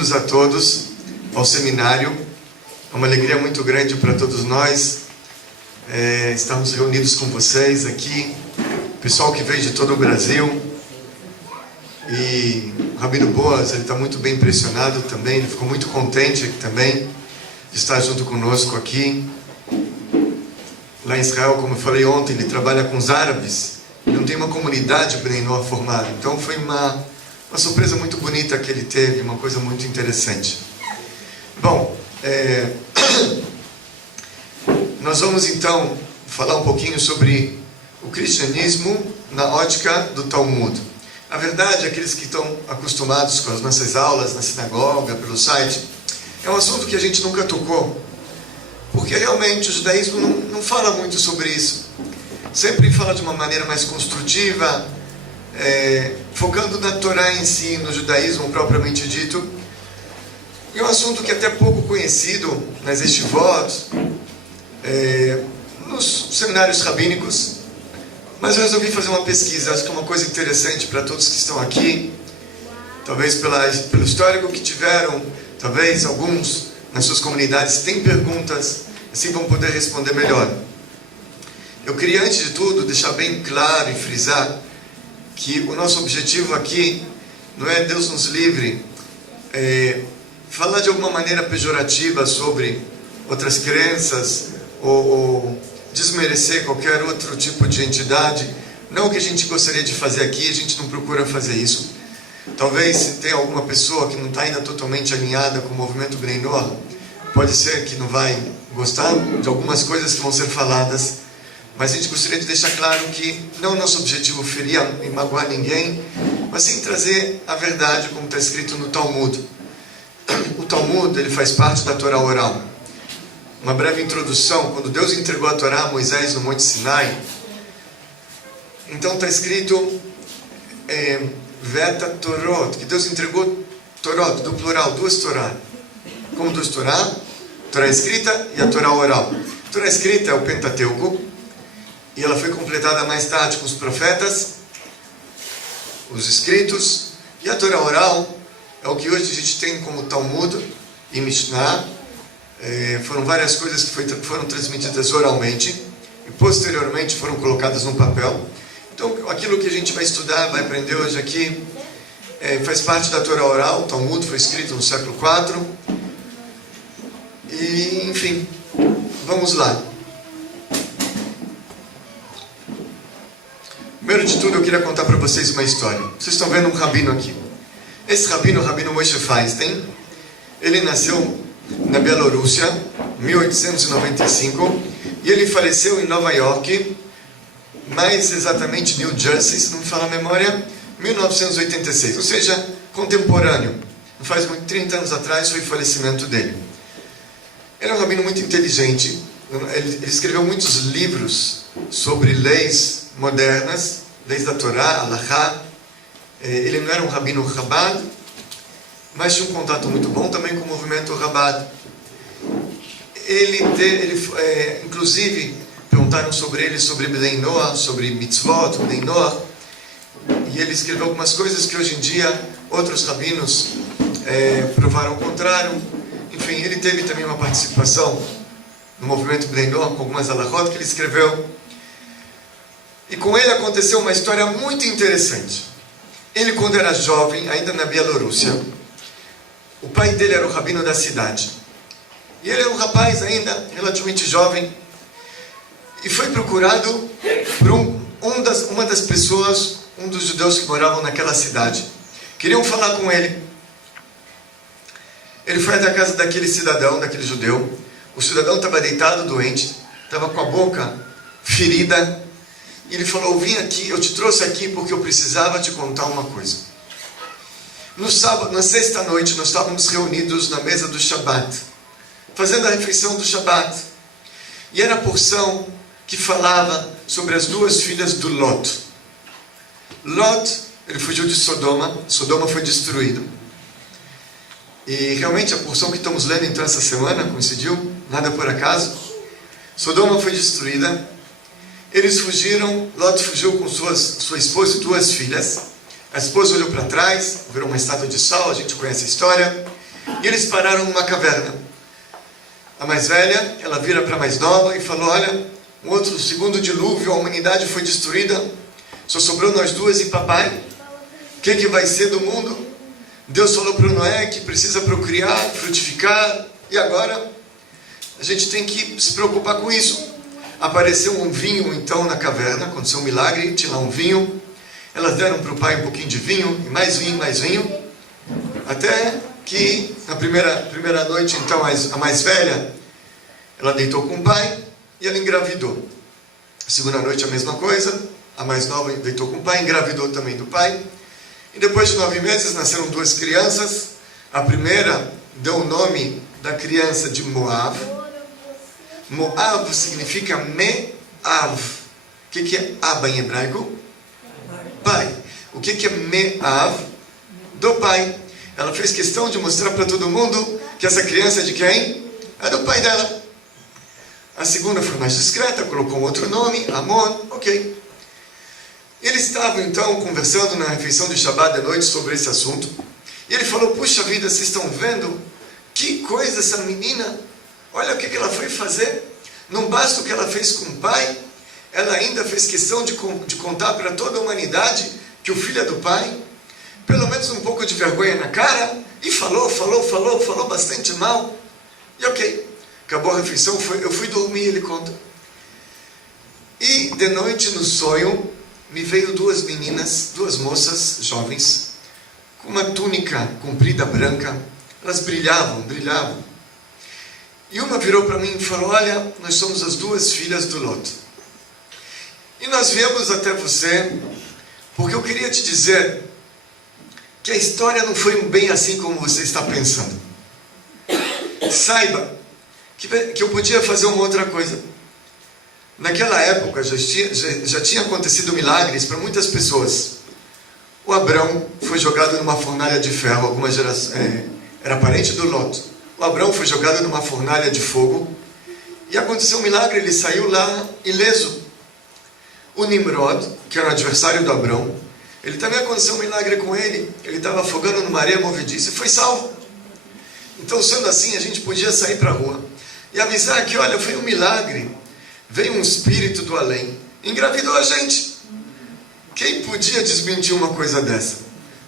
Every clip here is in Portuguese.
bem-vindos a todos ao seminário. É uma alegria muito grande para todos nós estarmos reunidos com vocês aqui, pessoal que veio de todo o Brasil. E o Rabino Boaz, ele está muito bem impressionado também, ele ficou muito contente também de estar junto conosco aqui. Lá em Israel, como eu falei ontem, ele trabalha com os árabes, ele não tem uma comunidade Bnei Noach formada, então foi uma surpresa muito bonita que ele teve, uma coisa muito interessante. Bom, nós vamos então falar um pouquinho sobre o cristianismo na ótica do Talmud. Na verdade, aqueles que estão acostumados com as nossas aulas na sinagoga, pelo site, é um assunto que a gente nunca tocou, porque realmente o judaísmo não fala muito sobre isso. Sempre fala de uma maneira mais construtiva, focando na Torá em si, no judaísmo propriamente dito. E é um assunto que é até pouco conhecido nas yeshivot, nos seminários rabínicos. Mas eu resolvi fazer uma pesquisa, acho que é uma coisa interessante para todos que estão aqui. Talvez pelo histórico que tiveram, talvez alguns nas suas comunidades têm perguntas, assim vão poder responder melhor. Eu queria, antes de tudo, deixar bem claro e frisar que o nosso objetivo aqui não é Deus nos livre, falar de alguma maneira pejorativa sobre outras crenças ou desmerecer qualquer outro tipo de entidade. Não o que a gente gostaria de fazer aqui, a gente não procura fazer isso. Talvez se tem alguma pessoa que não está ainda totalmente alinhada com o movimento Bnei Noach, pode ser que não vai gostar de algumas coisas que vão ser faladas, mas a gente gostaria de deixar claro que não é nosso objetivo ferir e magoar ninguém, mas sim trazer a verdade como está escrito no Talmud. O Talmud, ele faz parte da Torá oral. Uma breve introdução: quando Deus entregou a Torá a Moisés no Monte Sinai, então está escrito Veta Torot, que Deus entregou Torot, do plural, duas Torá. Como duas Torá? Torá escrita e a Torá oral. A Torá escrita é o Pentateuco, e ela foi completada mais tarde com os profetas, os escritos, e a Torá oral é o que hoje a gente tem como Talmud e Mishnah. Foram várias coisas que foram transmitidas oralmente e posteriormente foram colocadas no papel. Então aquilo que a gente vai estudar, vai aprender hoje aqui, faz parte da Torá oral. O Talmud foi escrito no século IV. E enfim, vamos lá. Primeiro de tudo, eu queria contar para vocês uma história. Vocês estão vendo um rabino aqui. Esse rabino, o rabino Moshe Feinstein, ele nasceu na Bielorrússia, 1895, e ele faleceu em Nova York, mais exatamente New Jersey, se não me falha a memória, 1986, ou seja, contemporâneo. Não faz muito, 30 anos atrás foi o falecimento dele. Ele é um rabino muito inteligente, ele escreveu muitos livros sobre leis modernas, leis da Torá, Halachá. Ele não era um rabino Chabad, mas tinha um contato muito bom também com o movimento Chabad. Inclusive, perguntaram sobre ele, sobre Bnei Noach, sobre mitzvot, Bnei Noach, e ele escreveu algumas coisas que hoje em dia outros rabinos provaram o contrário. Enfim, ele teve também uma participação no movimento Bnei Noach, com algumas halachot que ele escreveu. E com ele aconteceu uma história muito interessante. Ele, quando era jovem, ainda na Bielorrússia, o pai dele era o rabino da cidade. E ele era um rapaz ainda relativamente jovem. E foi procurado por uma das pessoas, um dos judeus que moravam naquela cidade. Queriam falar com ele. Ele foi até a casa daquele cidadão, daquele judeu. O cidadão estava deitado, doente, estava com a boca ferida. E ele falou: eu vim aqui, eu te trouxe aqui porque eu precisava te contar uma coisa. No sábado, na sexta-noite, nós estávamos reunidos na mesa do Shabat, fazendo a refeição do Shabat. E era a porção que falava sobre as duas filhas do Lot. Lot, ele fugiu de Sodoma, Sodoma foi destruído. E realmente a porção que estamos lendo então essa semana coincidiu, nada por acaso. Sodoma foi destruída. Eles fugiram, Lot fugiu com sua esposa e duas filhas. A esposa olhou para trás, virou uma estátua de sal, a gente conhece a história. E eles pararam numa caverna. A mais velha, ela vira para a mais nova e falou: olha, um outro segundo dilúvio, a humanidade foi destruída, só sobrou nós duas e papai. O que vai ser do mundo? Deus falou para o Noé que precisa procriar, frutificar, e agora a gente tem que se preocupar com isso. Apareceu um vinho então na caverna, aconteceu um milagre, tinha lá um vinho. Elas deram para o pai um pouquinho de vinho, e mais vinho, até que na primeira noite, então, a mais velha, ela deitou com o pai e ela engravidou. A segunda noite a mesma coisa, a mais nova deitou com o pai, engravidou também do pai. E depois de 9 meses nasceram 2 crianças. A primeira deu o nome da criança de Moab. Moab significa Me'av. O que é Abba em hebraico? Pai. O que é Me'av? Do pai. Ela fez questão de mostrar para todo mundo que essa criança é de quem? É do pai dela. A segunda foi mais discreta, colocou um outro nome, Amon, ok. Eles estavam então conversando na refeição de Shabbat de noite sobre esse assunto. E ele falou: puxa vida, vocês estão vendo? Que coisa essa menina! Olha o que ela foi fazer. Não basta o que ela fez com o pai, ela ainda fez questão de contar para toda a humanidade que o filho é do pai. Pelo menos um pouco de vergonha na cara. E falou bastante mal. E ok, acabou a refeição, eu fui dormir, ele conta. E de noite no sonho me veio 2 meninas, 2 moças jovens, com uma túnica comprida branca. Elas brilhavam. E uma virou para mim e falou: olha, nós somos as 2 filhas do Lot. E nós viemos até você porque eu queria te dizer que a história não foi bem assim como você está pensando. Saiba que eu podia fazer uma outra coisa. Naquela época já tinha acontecido milagres para muitas pessoas. O Abrão foi jogado numa fornalha de ferro, era parente do Lot. O Abrão foi jogado numa fornalha de fogo e aconteceu um milagre, ele saiu lá ileso. O Nimrod, que era o adversário do Abrão, ele também aconteceu um milagre com ele. Ele estava afogando numa areia movediça e foi salvo. Então, sendo assim, a gente podia sair para a rua e avisar que, olha, foi um milagre. Veio um espírito do além, engravidou a gente. Quem podia desmentir uma coisa dessa?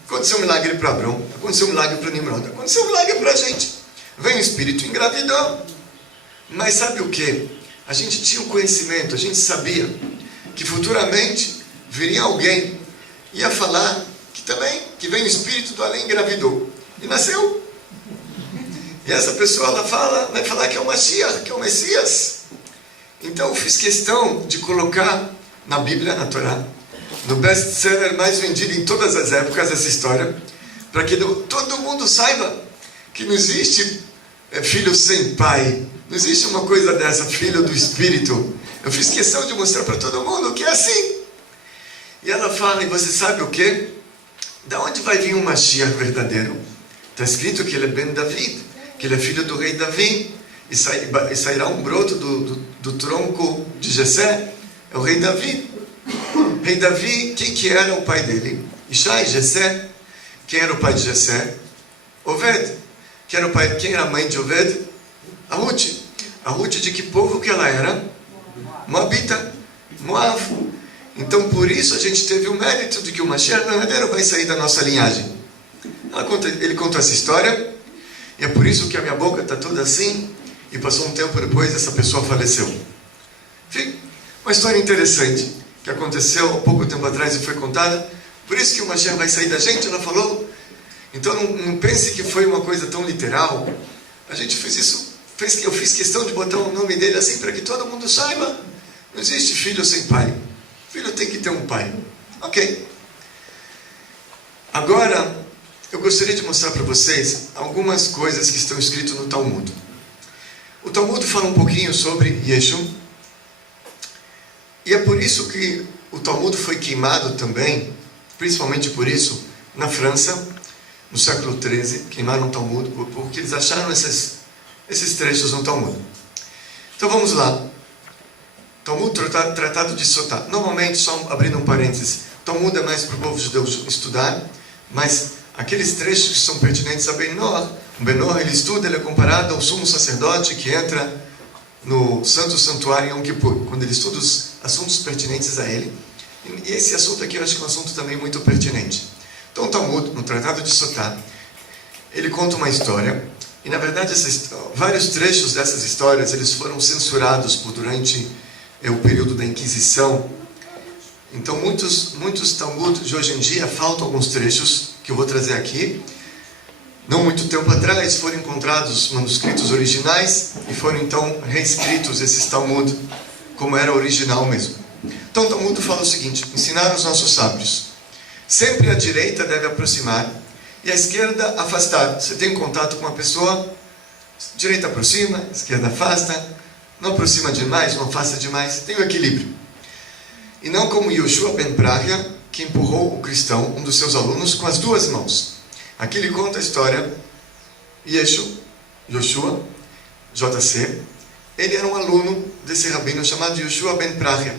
Aconteceu um milagre para Abrão, aconteceu um milagre para Nimrod, aconteceu um milagre para a gente. Veio um espírito, engravidou. Mas sabe o que? A gente tinha o conhecimento, a gente sabia que futuramente viria alguém, ia falar que veio um espírito do além, engravidou. E nasceu. E essa pessoa vai falar que é o Mashiach, que é o Messias. Então eu fiz questão de colocar na Bíblia, na Torá, no best-seller mais vendido em todas as épocas, essa história, para que todo mundo saiba que não existe filho sem pai, não existe uma coisa dessa, filho do Espírito. Eu fiz questão de mostrar para todo mundo que é assim. E ela fala: e você sabe o que? Da onde vai vir um Mashiach verdadeiro? Está escrito que ele é Ben David, que ele é filho do rei Davi. E sairá um broto do tronco de Jessé. É o rei Davi. Rei Davi, quem que era o pai dele? Ishai, Jessé. Quem era o pai de Jessé? Oved. Quem era a mãe de Oved? A Ruth. A Ruth, de que povo que ela era? Moabita. Moab. Então por isso a gente teve o mérito de que o Mashiach verdadeiro vai sair da nossa linhagem. Ele conta essa história. E é por isso que a minha boca está toda assim. E passou um tempo depois, essa pessoa faleceu. Enfim, uma história interessante, que aconteceu há pouco tempo atrás e foi contada. Por isso que o Mashiach vai sair da gente, ela falou. Então não pense que foi uma coisa tão literal. A gente fez isso, eu fiz questão de botar o nome dele assim, para que todo mundo saiba. Não existe filho sem pai. Filho tem que ter um pai. Ok. Agora, eu gostaria de mostrar para vocês algumas coisas que estão escritas no Talmud. O Talmud fala um pouquinho sobre Yeshua. E é por isso que o Talmud foi queimado também, principalmente por isso, na França, no século XIII, queimaram o Talmud, porque eles acharam esses trechos no Talmud. Então vamos lá. Talmud, tratado de Sotá. Normalmente, só abrindo um parênteses, Talmud é mais para o povo judeu estudar, mas aqueles trechos que são pertinentes a Ben-Noach, o Ben-Noach ele estuda, ele é comparado ao sumo sacerdote que entra no Santo Santuário em Yom Kippur, quando ele estuda os assuntos pertinentes a ele. E esse assunto aqui eu acho que é um assunto também muito pertinente. Então o Talmud, no Tratado de Sotá, ele conta uma história, e na verdade vários trechos dessas histórias eles foram censurados durante o período da Inquisição. Então muitos Talmud de hoje em dia faltam alguns trechos que eu vou trazer aqui. Não muito tempo atrás foram encontrados manuscritos originais e foram então reescritos esses Talmud como era original mesmo. Então o Talmud fala o seguinte: ensinaram os nossos sábios, sempre a direita deve aproximar e a esquerda afastar. Você tem contato com uma pessoa, direita aproxima, esquerda afasta, não aproxima demais, não afasta demais, tem o equilíbrio. E não como Yoshua ben Praga, que empurrou o cristão, um dos seus alunos, com as duas mãos. Aqui ele conta a história. Yoshua, JC, ele era um aluno desse rabino chamado Yoshua ben Praga.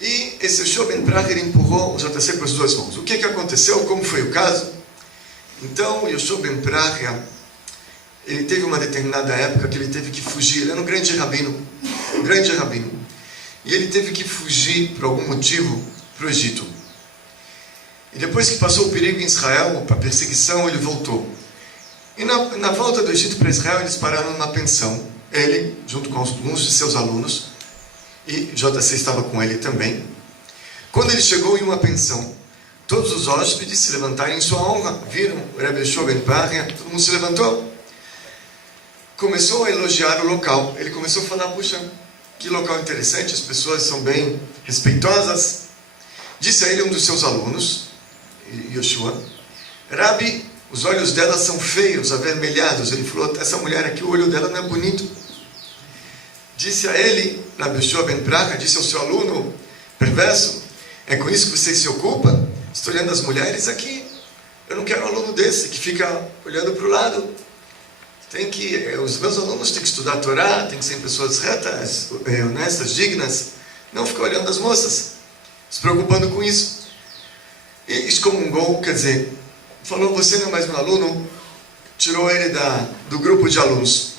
E esse Yoshua ben Praga, ele empurrou o JC com as duas mãos. O que aconteceu? Como foi o caso? Então, Yoshua ben Praga, ele teve uma determinada época que ele teve que fugir. Ele era um grande rabino. E ele teve que fugir, por algum motivo, para o Egito. E depois que passou o perigo em Israel, a perseguição, ele voltou. E na volta do Egito para Israel, eles pararam numa pensão. Ele, junto com alguns de seus alunos, e JC estava com ele também. Quando ele chegou em uma pensão, todos os hóspedes se levantaram em sua honra. Viram o Rebbe Yoshua ben Praga, todo mundo se levantou. Começou a elogiar o local. Ele começou a falar: puxa, que local interessante, as pessoas são bem respeitosas. Disse a ele um dos seus alunos, Yoshua: Rabi, os olhos dela são feios, avermelhados. Ele falou: essa mulher aqui, o olho dela não é bonito. Disse a ele, Rabi Yoshua ben Praga, disse ao seu aluno perverso: é com isso que você se ocupa? Estou olhando as mulheres aqui. Eu não quero um aluno desse que fica olhando para o lado. Os meus alunos têm que estudar a Torá, têm que ser pessoas retas, honestas, dignas, não ficar olhando as moças, se preocupando com isso. E excomungou, quer dizer, falou: você não é mais meu aluno, tirou ele do grupo de alunos.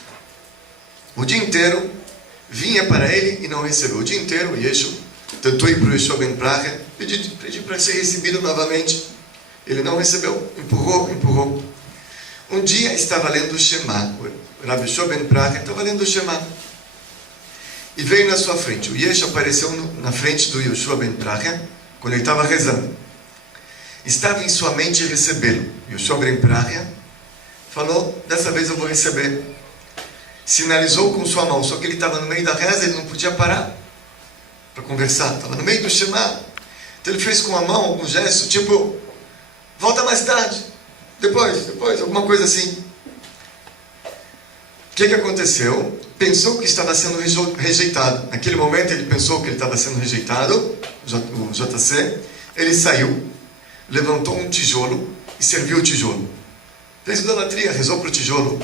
O dia inteiro vinha para ele e não recebeu. O dia inteiro, Yeshua tentou ir para o Yoshua ben Praga, pediu para ser recebido novamente. Ele não recebeu, empurrou. Um dia estava lendo o Shema, o Rabbi Yoshua ben Praga estava lendo o Shema, e veio na sua frente. O Yeshua apareceu na frente do Yoshua ben Praga, quando ele estava rezando. Estava em sua mente recebê-lo. Yoshua ben Praga falou: dessa vez eu vou receber. Sinalizou com sua mão, só que ele estava no meio da reza, ele não podia parar para conversar, estava no meio do Shema. Então ele fez com a mão algum gesto, tipo: volta mais tarde. Depois, alguma coisa assim. O que aconteceu? Pensou que estava sendo rejeitado. Naquele momento ele pensou que ele estava sendo rejeitado, o JC. Ele saiu, levantou um tijolo e serviu o tijolo. Fez idolatria, rezou para o tijolo.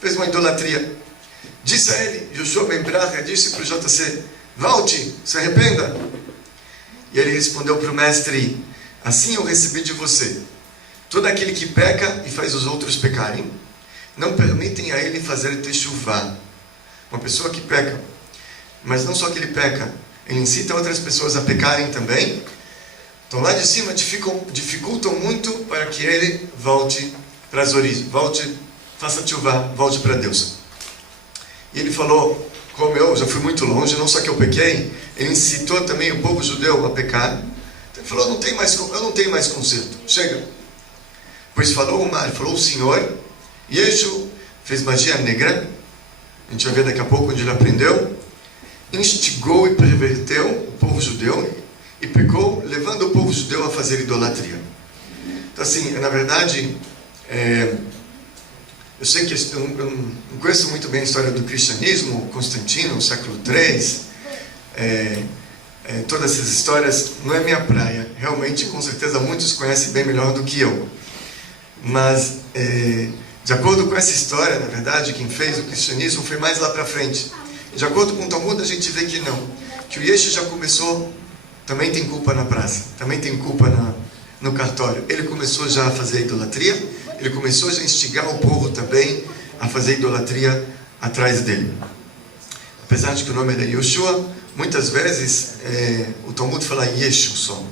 Fez uma idolatria. Disse a ele, Yoshua ben Praga disse para o JC: volte, se arrependa. E ele respondeu para o mestre: assim eu recebi de você. Todo aquele que peca e faz os outros pecarem, não permitem a ele fazer teshuvá. Uma pessoa que peca, mas não só que ele peca, ele incita outras pessoas a pecarem também. Então lá de cima dificultam muito para que ele volte para as origens, faça teshuvá, volte para Deus. E ele falou: como eu já fui muito longe, não só que eu pequei, ele incitou também o povo judeu a pecar. Então ele falou: eu não tenho mais conserto, chega. Pois falou o Senhor, Yeshua fez magia negra, a gente vai ver daqui a pouco onde ele aprendeu, instigou e perverteu o povo judeu e pecou, levando o povo judeu a fazer idolatria. Então assim, na verdade, eu sei que eu não conheço muito bem a história do cristianismo, Constantino, século III, todas essas histórias não é minha praia. Realmente, com certeza, muitos conhecem bem melhor do que eu. Mas, de acordo com essa história, na verdade, quem fez o cristianismo foi mais lá para frente. De acordo com o Talmud, a gente vê que não. Que o Yeshua já começou, também tem culpa na praça, também tem culpa no cartório. Ele começou já a fazer idolatria, ele começou já a instigar o povo também a fazer idolatria atrás dele. Apesar de que o nome é de Yoshua, muitas vezes o Talmud fala Yeshu só.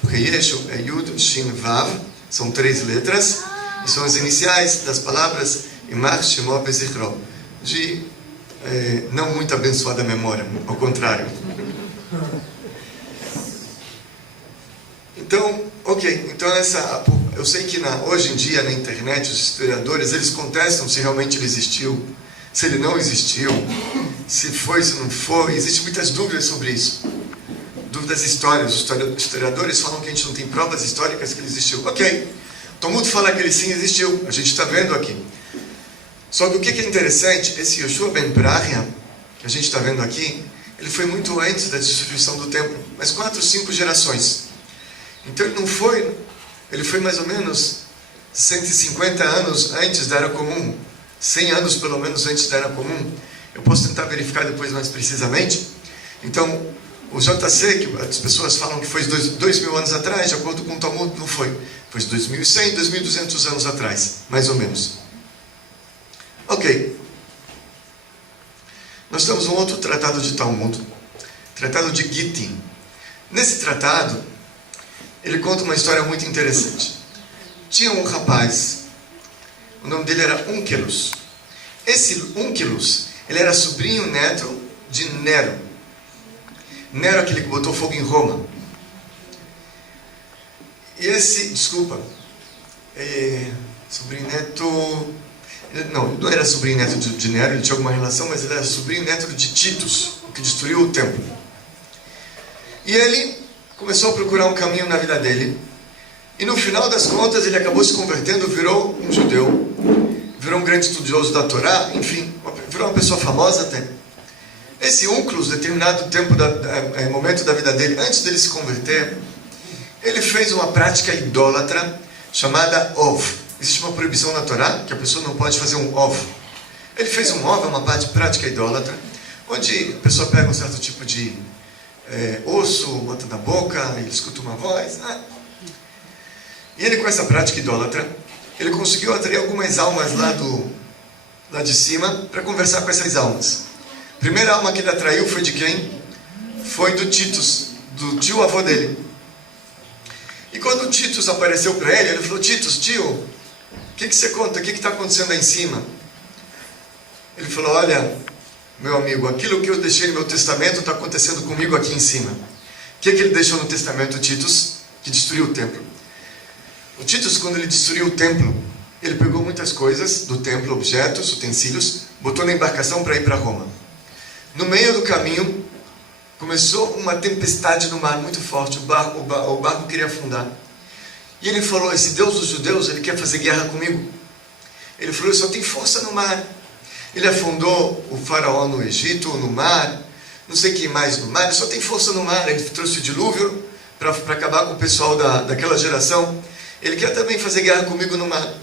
Porque Yeshu é Yud, Shin, Vav, são 3 letras, e são as iniciais das palavras Imach, Shemo, Bezichro, de não muito abençoada memória, ao contrário. Então, ok, então eu sei que hoje em dia na internet os historiadores eles contestam se realmente ele existiu, se ele não existiu, se foi, se não foi, existem muitas dúvidas sobre isso. Dúvidas históricas, os historiadores falam que a gente não tem provas históricas que ele existiu. Ok, todo mundo fala que ele sim existiu, a gente está vendo aqui. Só que o que é interessante, esse Yoshua ben Praria, que a gente está vendo aqui, ele foi muito antes da destruição do templo, mas 4 ou 5 gerações. Então ele foi mais ou menos 150 anos antes da Era Comum, 100 anos pelo menos antes da Era Comum. Eu posso tentar verificar depois mais precisamente. Então, o JC, que as pessoas falam que foi 2.000 anos atrás, de acordo com o Talmud, não foi. Foi 2.100, 2.200 anos atrás, mais ou menos. Ok. Nós temos um outro tratado de Talmud, tratado de Gittin. Nesse tratado, ele conta uma história muito interessante. Tinha um rapaz, o nome dele era Onkelos. Esse Onkelos, ele era sobrinho neto de Nero. Nero é aquele que botou fogo em Roma. E esse, sobrinho neto... Não era sobrinho neto de Nero, ele tinha alguma relação, mas ele era sobrinho neto de Titus, que destruiu o templo. E ele começou a procurar um caminho na vida dele. E no final das contas ele acabou se convertendo, virou um judeu, virou um grande estudioso da Torá, enfim, virou uma pessoa famosa até. Esse Onkelos, determinado momento da vida dele, antes dele se converter, ele fez uma prática idólatra chamada Ov. Existe uma proibição na Torá que a pessoa não pode fazer um Ov. Ele fez um Ov, uma prática idólatra, onde a pessoa pega um certo tipo de osso, bota na boca, ele escuta uma voz. E ele, com essa prática idólatra, ele conseguiu atrair algumas almas lá de cima para conversar com essas almas. A primeira alma que ele atraiu foi de quem? Foi do Titus, do tio-avô dele. E quando o Titus apareceu para ele, ele falou: Titus, tio, o que você conta? O que está acontecendo aí em cima? Ele falou: olha, meu amigo, aquilo que eu deixei no meu testamento está acontecendo comigo aqui em cima. O que ele deixou no testamento, Titus? Que destruiu o templo. O Titus, quando ele destruiu o templo, ele pegou muitas coisas do templo, objetos, utensílios, botou na embarcação para ir para Roma. No meio do caminho, começou uma tempestade no mar muito forte, o barco queria afundar. E ele falou: esse Deus dos judeus, ele quer fazer guerra comigo. Ele falou: ele só tem força no mar. Ele afundou o faraó no Egito, no mar, não sei quem mais no mar, ele só tem força no mar. Ele trouxe o dilúvio para acabar com o pessoal daquela geração. Ele quer também fazer guerra comigo no mar.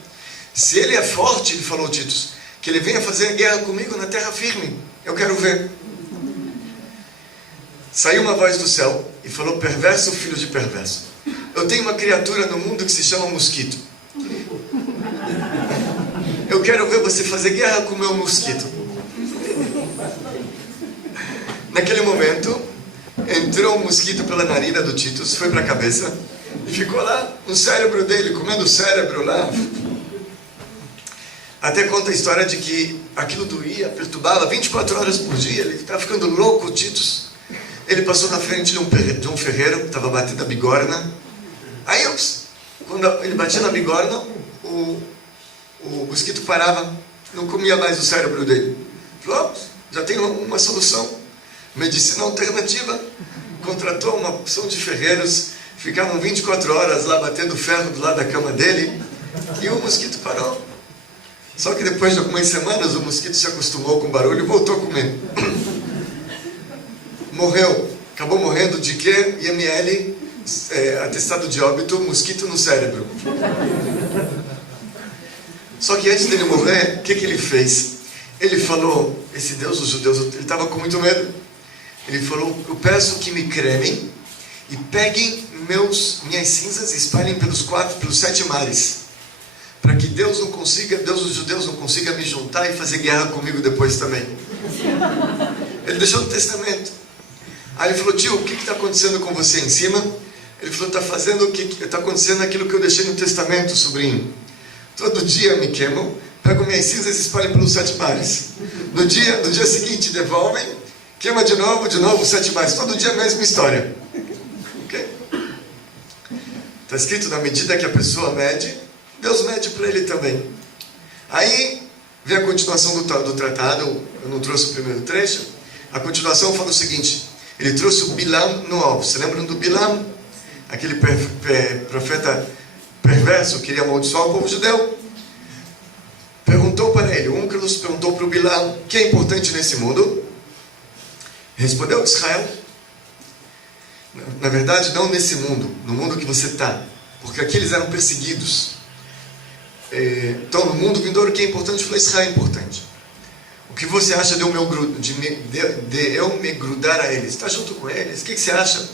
Se ele é forte, ele falou, Titus, que ele venha fazer guerra comigo na terra firme. Eu quero ver. Saiu uma voz do céu e falou: perverso filho de perverso, eu tenho uma criatura no mundo que se chama mosquito. Eu quero ver você fazer guerra com o meu mosquito. Naquele momento, entrou um mosquito pela narina do Titus, foi para a cabeça e ficou lá no cérebro dele, comendo o cérebro lá. Até conta a história de que aquilo doía, perturbava 24 horas por dia, ele estava ficando louco, o Titus. Ele passou na frente de um ferreiro que estava batendo a bigorna. Aí, quando ele batia na bigorna, o mosquito parava, não comia mais o cérebro dele. Falou: já tem uma solução. Medicina alternativa. Contratou uma opção de ferreiros, ficavam 24 horas lá batendo ferro do lado da cama dele, e o mosquito parou. Só que depois de algumas semanas, o mosquito se acostumou com o barulho e voltou a comer. Morreu. Acabou morrendo de quê? IML, atestado de óbito, mosquito no cérebro. Só que antes dele morrer, o que ele fez? Ele falou: esse Deus dos judeus, ele estava com muito medo. Ele falou: eu peço que me cremem e peguem minhas cinzas e espalhem pelos 7 mares, para que Deus dos judeus não consiga me juntar e fazer guerra comigo depois também. Ele deixou no testamento. Aí ele falou: tio, o que está acontecendo com você em cima? Ele falou: está acontecendo aquilo que eu deixei no testamento, sobrinho. Todo dia me queimam, pegam minhas cinzas e espalham pelos 7 mares. No dia seguinte devolvem, queima de novo 7 mares. Todo dia a mesma história. Ok? Está escrito: na medida que a pessoa mede, Deus mede para ele também. Aí vem a continuação do tratado. Eu não trouxe o primeiro trecho. A continuação fala o seguinte: ele trouxe o Bilam no alvo. Você lembram do Bilam? Aquele profeta perverso que queria amaldiçoar o povo judeu. Perguntou para ele, o Onkelos perguntou para o Bilam: o que é importante nesse mundo? Respondeu: Israel. Na verdade, não nesse mundo, no mundo que você está, porque aqui eles eram perseguidos. Então, no mundo vindouro, o que é importante? Eu falei: Israel é importante. O que você acha de eu me grudar a eles? Está junto com eles? O que você acha?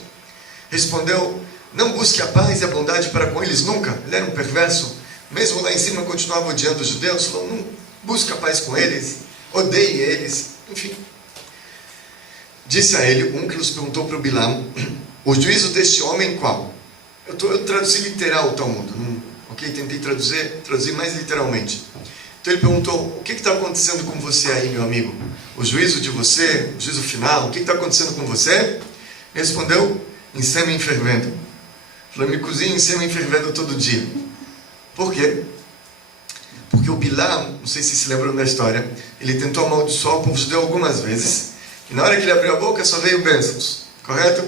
Respondeu: não busque a paz e a bondade para com eles nunca. Ele era um perverso. Mesmo lá em cima continuava odiando os judeus. Falou: não busque a paz com eles, odeie eles. Enfim. Disse a ele, um que nos perguntou para o Bilam: o juízo deste homem qual? Eu traduzi literal o Talmud. Ok? Tentei traduzir mais literalmente. Então ele perguntou: o que está acontecendo com você aí, meu amigo? O juízo de você, o juízo final, o que está acontecendo com você? Ele respondeu: em sêmen fervendo. Falou: me cozinha em sêmen fervendo todo dia. Por quê? Porque o Bilam, não sei se se lembram da história, ele tentou amaldiçoar o povo judeu algumas vezes, e na hora que ele abriu a boca só veio bênçãos, correto?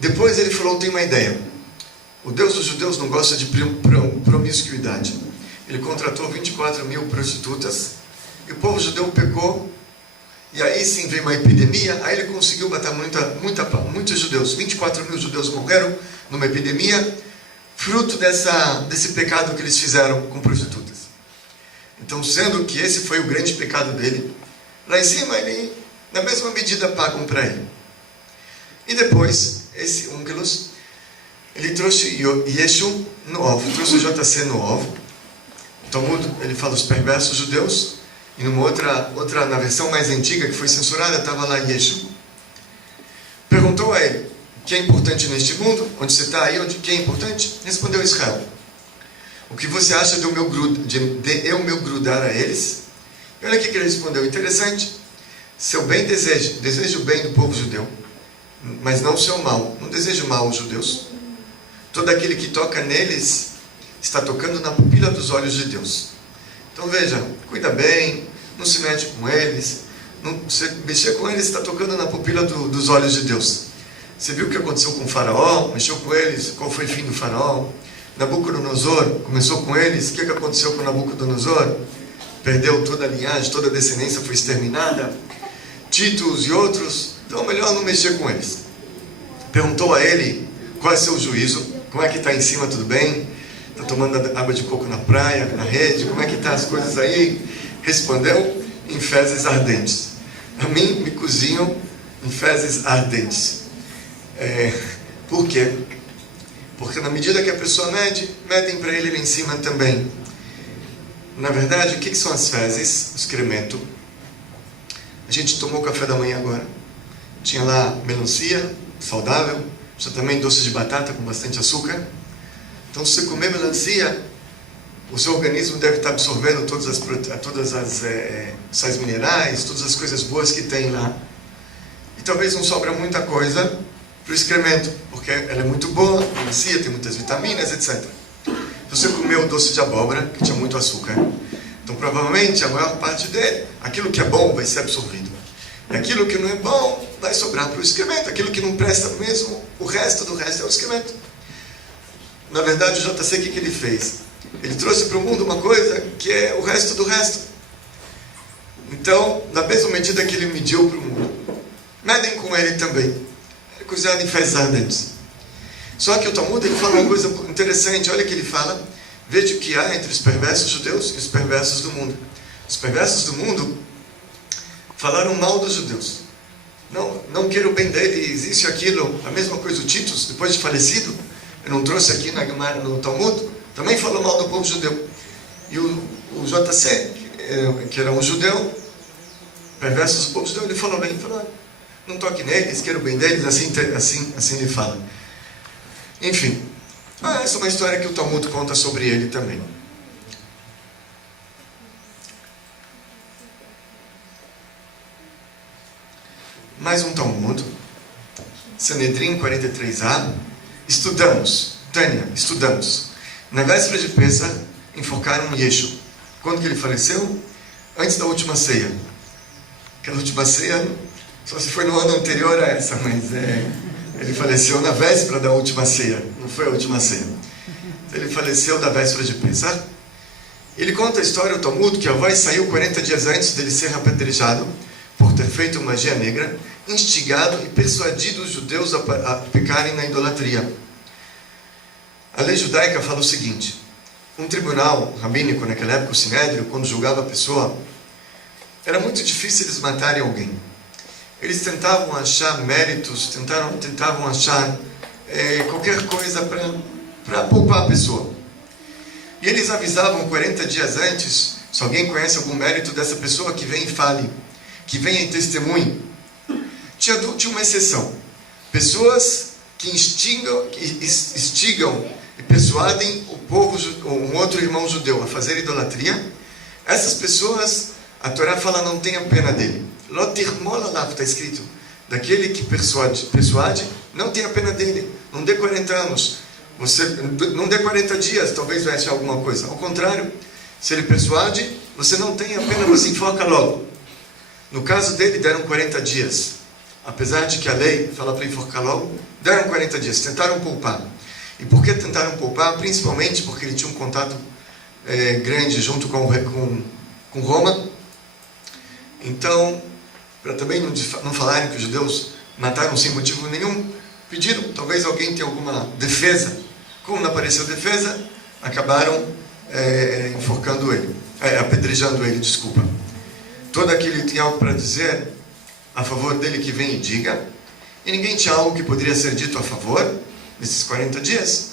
Depois ele falou: tem uma ideia. O Deus dos judeus não gosta de promiscuidade. Ele contratou 24.000 prostitutas, e o povo judeu pecou, e aí sim veio uma epidemia. Aí ele conseguiu matar muitos judeus. 24.000 judeus morreram numa epidemia, fruto desse pecado que eles fizeram com prostitutas. Então, sendo que esse foi o grande pecado dele, lá em cima ele, na mesma medida, pagam para ele. E depois, esse Onkelos, ele trouxe Yeshu no ovo, trouxe o JC no ovo. O Talmud, ele fala os perversos judeus, e numa outra, na versão mais antiga, que foi censurada, estava lá Yeshu. Perguntou a ele: o que é importante neste mundo? Onde você está aí? O que é importante? Respondeu Israel: o que você acha de eu me grudar a eles? E olha o que ele respondeu, interessante. Seu bem desejo o bem do povo judeu, mas não o seu mal. Não desejo mal aos judeus. Todo aquele que toca neles está tocando na pupila dos olhos de Deus. Então veja, cuida bem, não se mete com eles. Você mexer com eles está tocando na pupila dos olhos de Deus. Você viu o que aconteceu com o faraó? Mexeu com eles, qual foi o fim do faraó? Nabucodonosor começou com eles, o que aconteceu com Nabucodonosor? Perdeu toda a linhagem, toda a descendência foi exterminada. Titus e outros, então melhor não mexer com eles. Perguntou a ele: qual é seu juízo? Como é que está em cima, tudo bem? Está tomando água de coco na praia, na rede? Como é que está as coisas aí? Respondeu: em fezes ardentes. A mim me cozinham em fezes ardentes. Por quê? Porque na medida que a pessoa medem para ele lá em cima também. Na verdade, o que são as fezes? O excremento. A gente tomou café da manhã agora. Tinha lá melancia, saudável. Tinha também doce de batata com bastante açúcar. Então, se você comer melancia, o seu organismo deve estar absorvendo todas as sais minerais, todas as coisas boas que tem lá. E talvez não sobra muita coisa para o excremento, porque ela é muito boa, a melancia tem muitas vitaminas, etc. Você comeu doce de abóbora, que tinha muito açúcar, então provavelmente a maior parte dele, aquilo que é bom vai ser absorvido. E aquilo que não é bom vai sobrar para o excremento. Aquilo que não presta mesmo, o resto do resto é o excremento. Na verdade, o JC, o que ele fez? Ele trouxe para o mundo uma coisa que é o resto do resto. Então, na mesma medida que ele mediu para o mundo, medem com ele também. É cozinhado em fezes ardentes. Só que o Talmud, ele fala uma coisa interessante. Olha o que ele fala: veja o que há entre os perversos judeus e os perversos do mundo. Os perversos do mundo falaram mal dos judeus. não quero o bem dele, existe aquilo, a mesma coisa o Titus, depois de falecido, eu não trouxe aqui no Talmud, também falou mal do povo judeu. E o JC, que era um judeu, perverso do povo judeu, ele falou bem, ele falou, não toque neles, quero o bem deles, assim ele fala. Enfim, essa é uma história que o Talmud conta sobre ele também. Mais um Talmud, Sanedrim 43a, estudamos. Na véspera de Pesach, enforcaram Yeshu. Quando que ele faleceu? Antes da última ceia. Aquela última ceia, só se foi no ano anterior a essa, mas ele faleceu na véspera da última ceia, não foi a última ceia. Ele faleceu da véspera de Pesach. Ele conta a história, o Talmud, que a voz saiu 40 dias antes dele ser apedrejado, por ter feito magia negra, instigado e persuadido os judeus a pecarem na idolatria. A lei judaica fala o seguinte: um tribunal rabínico naquela época, o Sinédrio, quando julgava a pessoa, era muito difícil eles matarem alguém. Eles tentavam achar méritos, tentavam achar qualquer coisa para poupar a pessoa. E eles avisavam 40 dias antes, se alguém conhece algum mérito dessa pessoa, que venha e fale, que venha e testemunhe. Tinha uma exceção: pessoas que instigam e persuadem o povo, um outro irmão judeu, a fazer idolatria. Essas pessoas, a Torá fala, não tenha pena dele. Lotirmolalav, está escrito, daquele que persuade, não tenha pena dele. Não dê 40 anos, não dê 40 dias, talvez vai achar alguma coisa. Ao contrário, se ele persuade, você não tenha pena, você enfoca logo. No caso dele, deram 40 dias. Apesar de que a lei fala para enforcar logo, deram 40 dias, tentaram poupar. E por que tentaram poupar? Principalmente porque ele tinha um contato grande junto com Roma. Então, para também não falarem que os judeus mataram sem motivo nenhum, pediram, talvez alguém tenha alguma defesa. Como não apareceu defesa, acabaram enforcando ele, apedrejando ele, desculpa. Todo aquele que tem algo para dizer a favor dele, que vem e diga. E ninguém tinha algo que poderia ser dito a favor nesses 40 dias.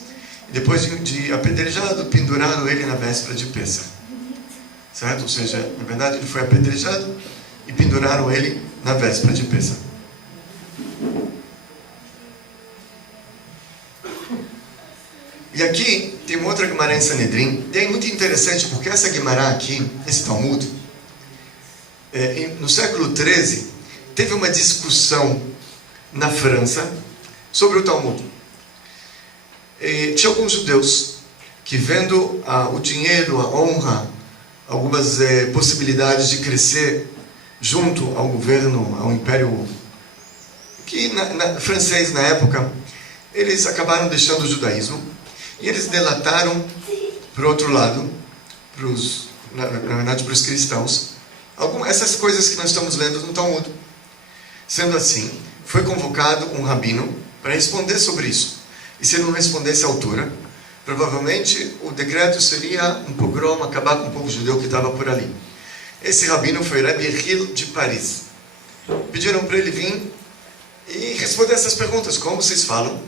E depois de apedrejado, penduraram ele na véspera de Pesach. Certo? Ou seja, na verdade ele foi apedrejado e penduraram ele na véspera de Pesach. E aqui tem uma outra Guimará em Sanedrim. E é muito interessante porque essa Guimará aqui, esse Talmud, no século XIII, teve uma discussão na França sobre o Talmud. Tinha alguns judeus que, vendo o dinheiro, a honra, algumas possibilidades de crescer junto ao governo, ao império francês na época, eles acabaram deixando o judaísmo e eles delataram, por outro lado, na verdade para os cristãos, essas coisas que nós estamos lendo no Talmud. Sendo assim, foi convocado um rabino para responder sobre isso. E se ele não respondesse à altura, provavelmente o decreto seria um pogrom, acabar com o povo judeu que estava por ali. Esse rabino foi Rabbi Hill de Paris. Pediram para ele vir e responder essas perguntas. Como vocês falam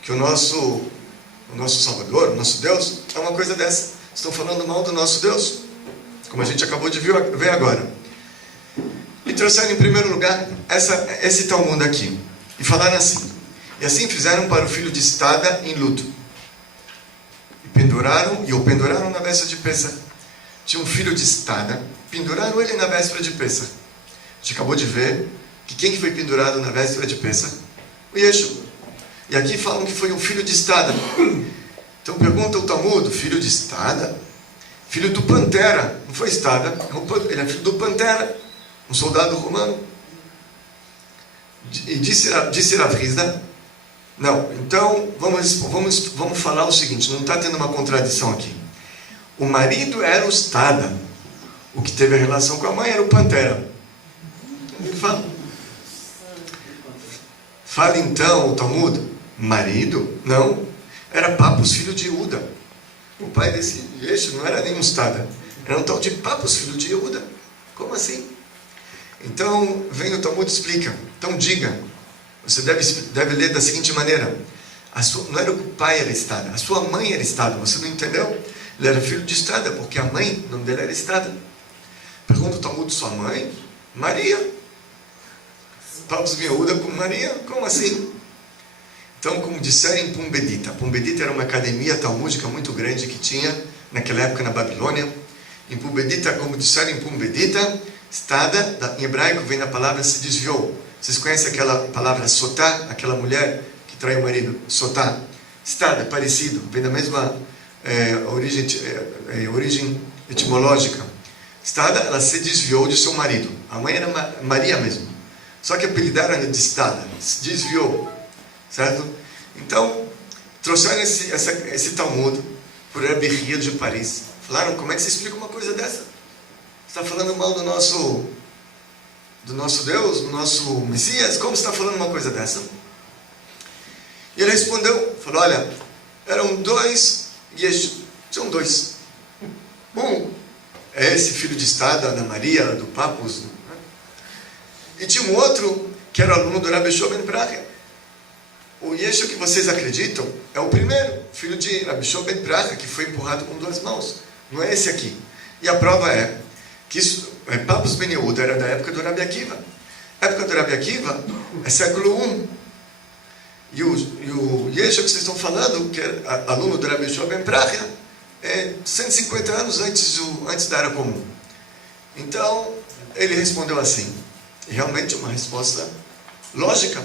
que o nosso Salvador, o nosso Deus, é uma coisa dessa? Estão falando mal do nosso Deus, como a gente acabou de ver agora. E trouxeram em primeiro lugar esse Talmud aqui. E falaram assim: e assim fizeram para o filho de Estada em luto. E o penduraram na véspera de Pesach. Tinha um filho de Estada, penduraram ele na véspera de Pesach. A gente acabou de ver que quem foi pendurado na véspera de Pesach? O Yeshu. E aqui falam que foi um filho de Estada. Então pergunta o Talmud: filho de Estada? Filho do Pantera. Não foi Estada, ele é filho do Pantera, um soldado romano. E disse Rav Hizda: não, então vamos falar o seguinte, não está tendo uma contradição aqui. O marido era o Estada, o que teve a relação com a mãe era o Pantera. Ele fala então o Talmud: marido? Não, era Papus, filho de Iuda. O pai desse Yeshu não era nenhum Estada, era um tal de Papus, filho de Iuda. Como assim? Então, vem o Talmud e explica. Então, diga, você deve ler da seguinte maneira. Não era que o pai era estada, a sua mãe era estada. Você não entendeu? Ele era filho de estada, porque a mãe, o nome dela era estada. Pergunta o Talmud, sua mãe? Maria. Papos Miúda com Maria? Como assim? Então, como disseram em Pumbedita. Pumbedita era uma academia talmúdica muito grande que tinha naquela época na Babilônia. Em Pumbedita, como disseram em Pumbedita, estada, em hebraico vem da palavra se desviou. Vocês conhecem aquela palavra sotá, aquela mulher que trai o marido? Sotá. Estada, parecido, vem da mesma origem etimológica. Estada, ela se desviou de seu marido. A mãe era Maria mesmo. Só que apelidaram ela de estada, se desviou. Certo? Então, trouxeram esse Talmud por Rabbi Hiel de Paris. Falaram, como é que se explica uma coisa dessa? Você está falando mal do nosso Deus, do nosso Messias? Como você está falando uma coisa dessa? E ele respondeu, falou, olha, eram dois Yeshua, tinham dois. Um é esse filho de estada da Maria, do Papus, né? E tinha um outro que era aluno do Rabbi Shua ben Praga. O Yeshua que vocês acreditam é o primeiro, filho de Rabbi Shua ben Praga, que foi empurrado com duas mãos. Não é esse aqui. E a prova é que Papus ben Yehuda era da época do Rabbi Akiva. A época do Rabbi Akiva é século I. E o Yeshua que vocês estão falando, que é aluno do Rabbi Shua ben Praga, é 150 anos antes da Era Comum. Então, ele respondeu assim. E realmente uma resposta lógica.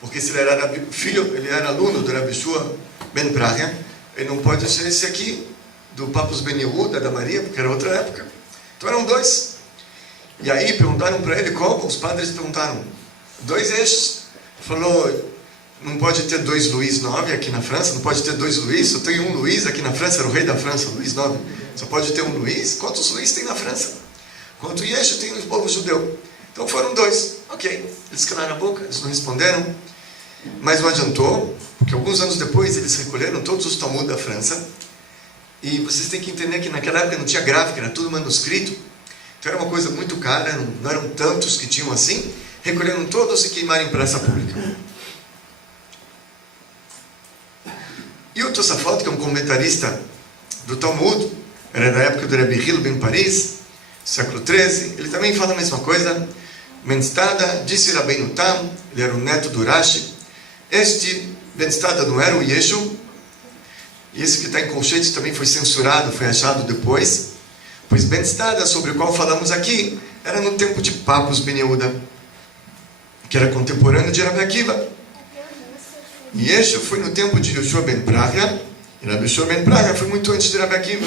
Porque se ele era ele era aluno do Rabbi Shua ben Praga, ele não pode ser esse aqui, do Papus ben Yehuda, da Maria, porque era outra época. Então eram dois. E aí perguntaram para ele como? Os padres perguntaram. Dois eixos. Falou, não pode ter dois Luís IX aqui na França, não pode ter dois Luís, só tem um Luís aqui na França, era o rei da França, Luís IX. Só pode ter um Luís. Quantos Luís tem na França? Quanto Yeshua tem no povo judeu? Então foram dois. Ok. Eles calaram a boca, eles não responderam. Mas não adiantou, porque alguns anos depois eles recolheram todos os Talmud da França. E vocês têm que entender que naquela época não tinha gráfica, era tudo manuscrito. Então era uma coisa muito cara, não eram tantos que tinham assim. Recolheram todos e queimaram em praça pública. E o Tosafot, que é um comentarista do Talmud, era da época do Rabbi Hiel ben Paris, século XIII, ele também fala a mesma coisa. Ben-Stada, disse Rabbeinu Tam, ele era o neto do Rashi. Este Ben-Stada não era o Yeshua. E esse que está em colchete também foi censurado, foi achado depois. Pois Ben-Stada, sobre o qual falamos aqui, era no tempo de Papus ben Yehuda, que era contemporâneo de Rabbi Akiva. E Yeshua foi no tempo de Yoshua ben Praga. E Rabbi Yoshua ben Praga foi muito antes de Rabbi Akiva.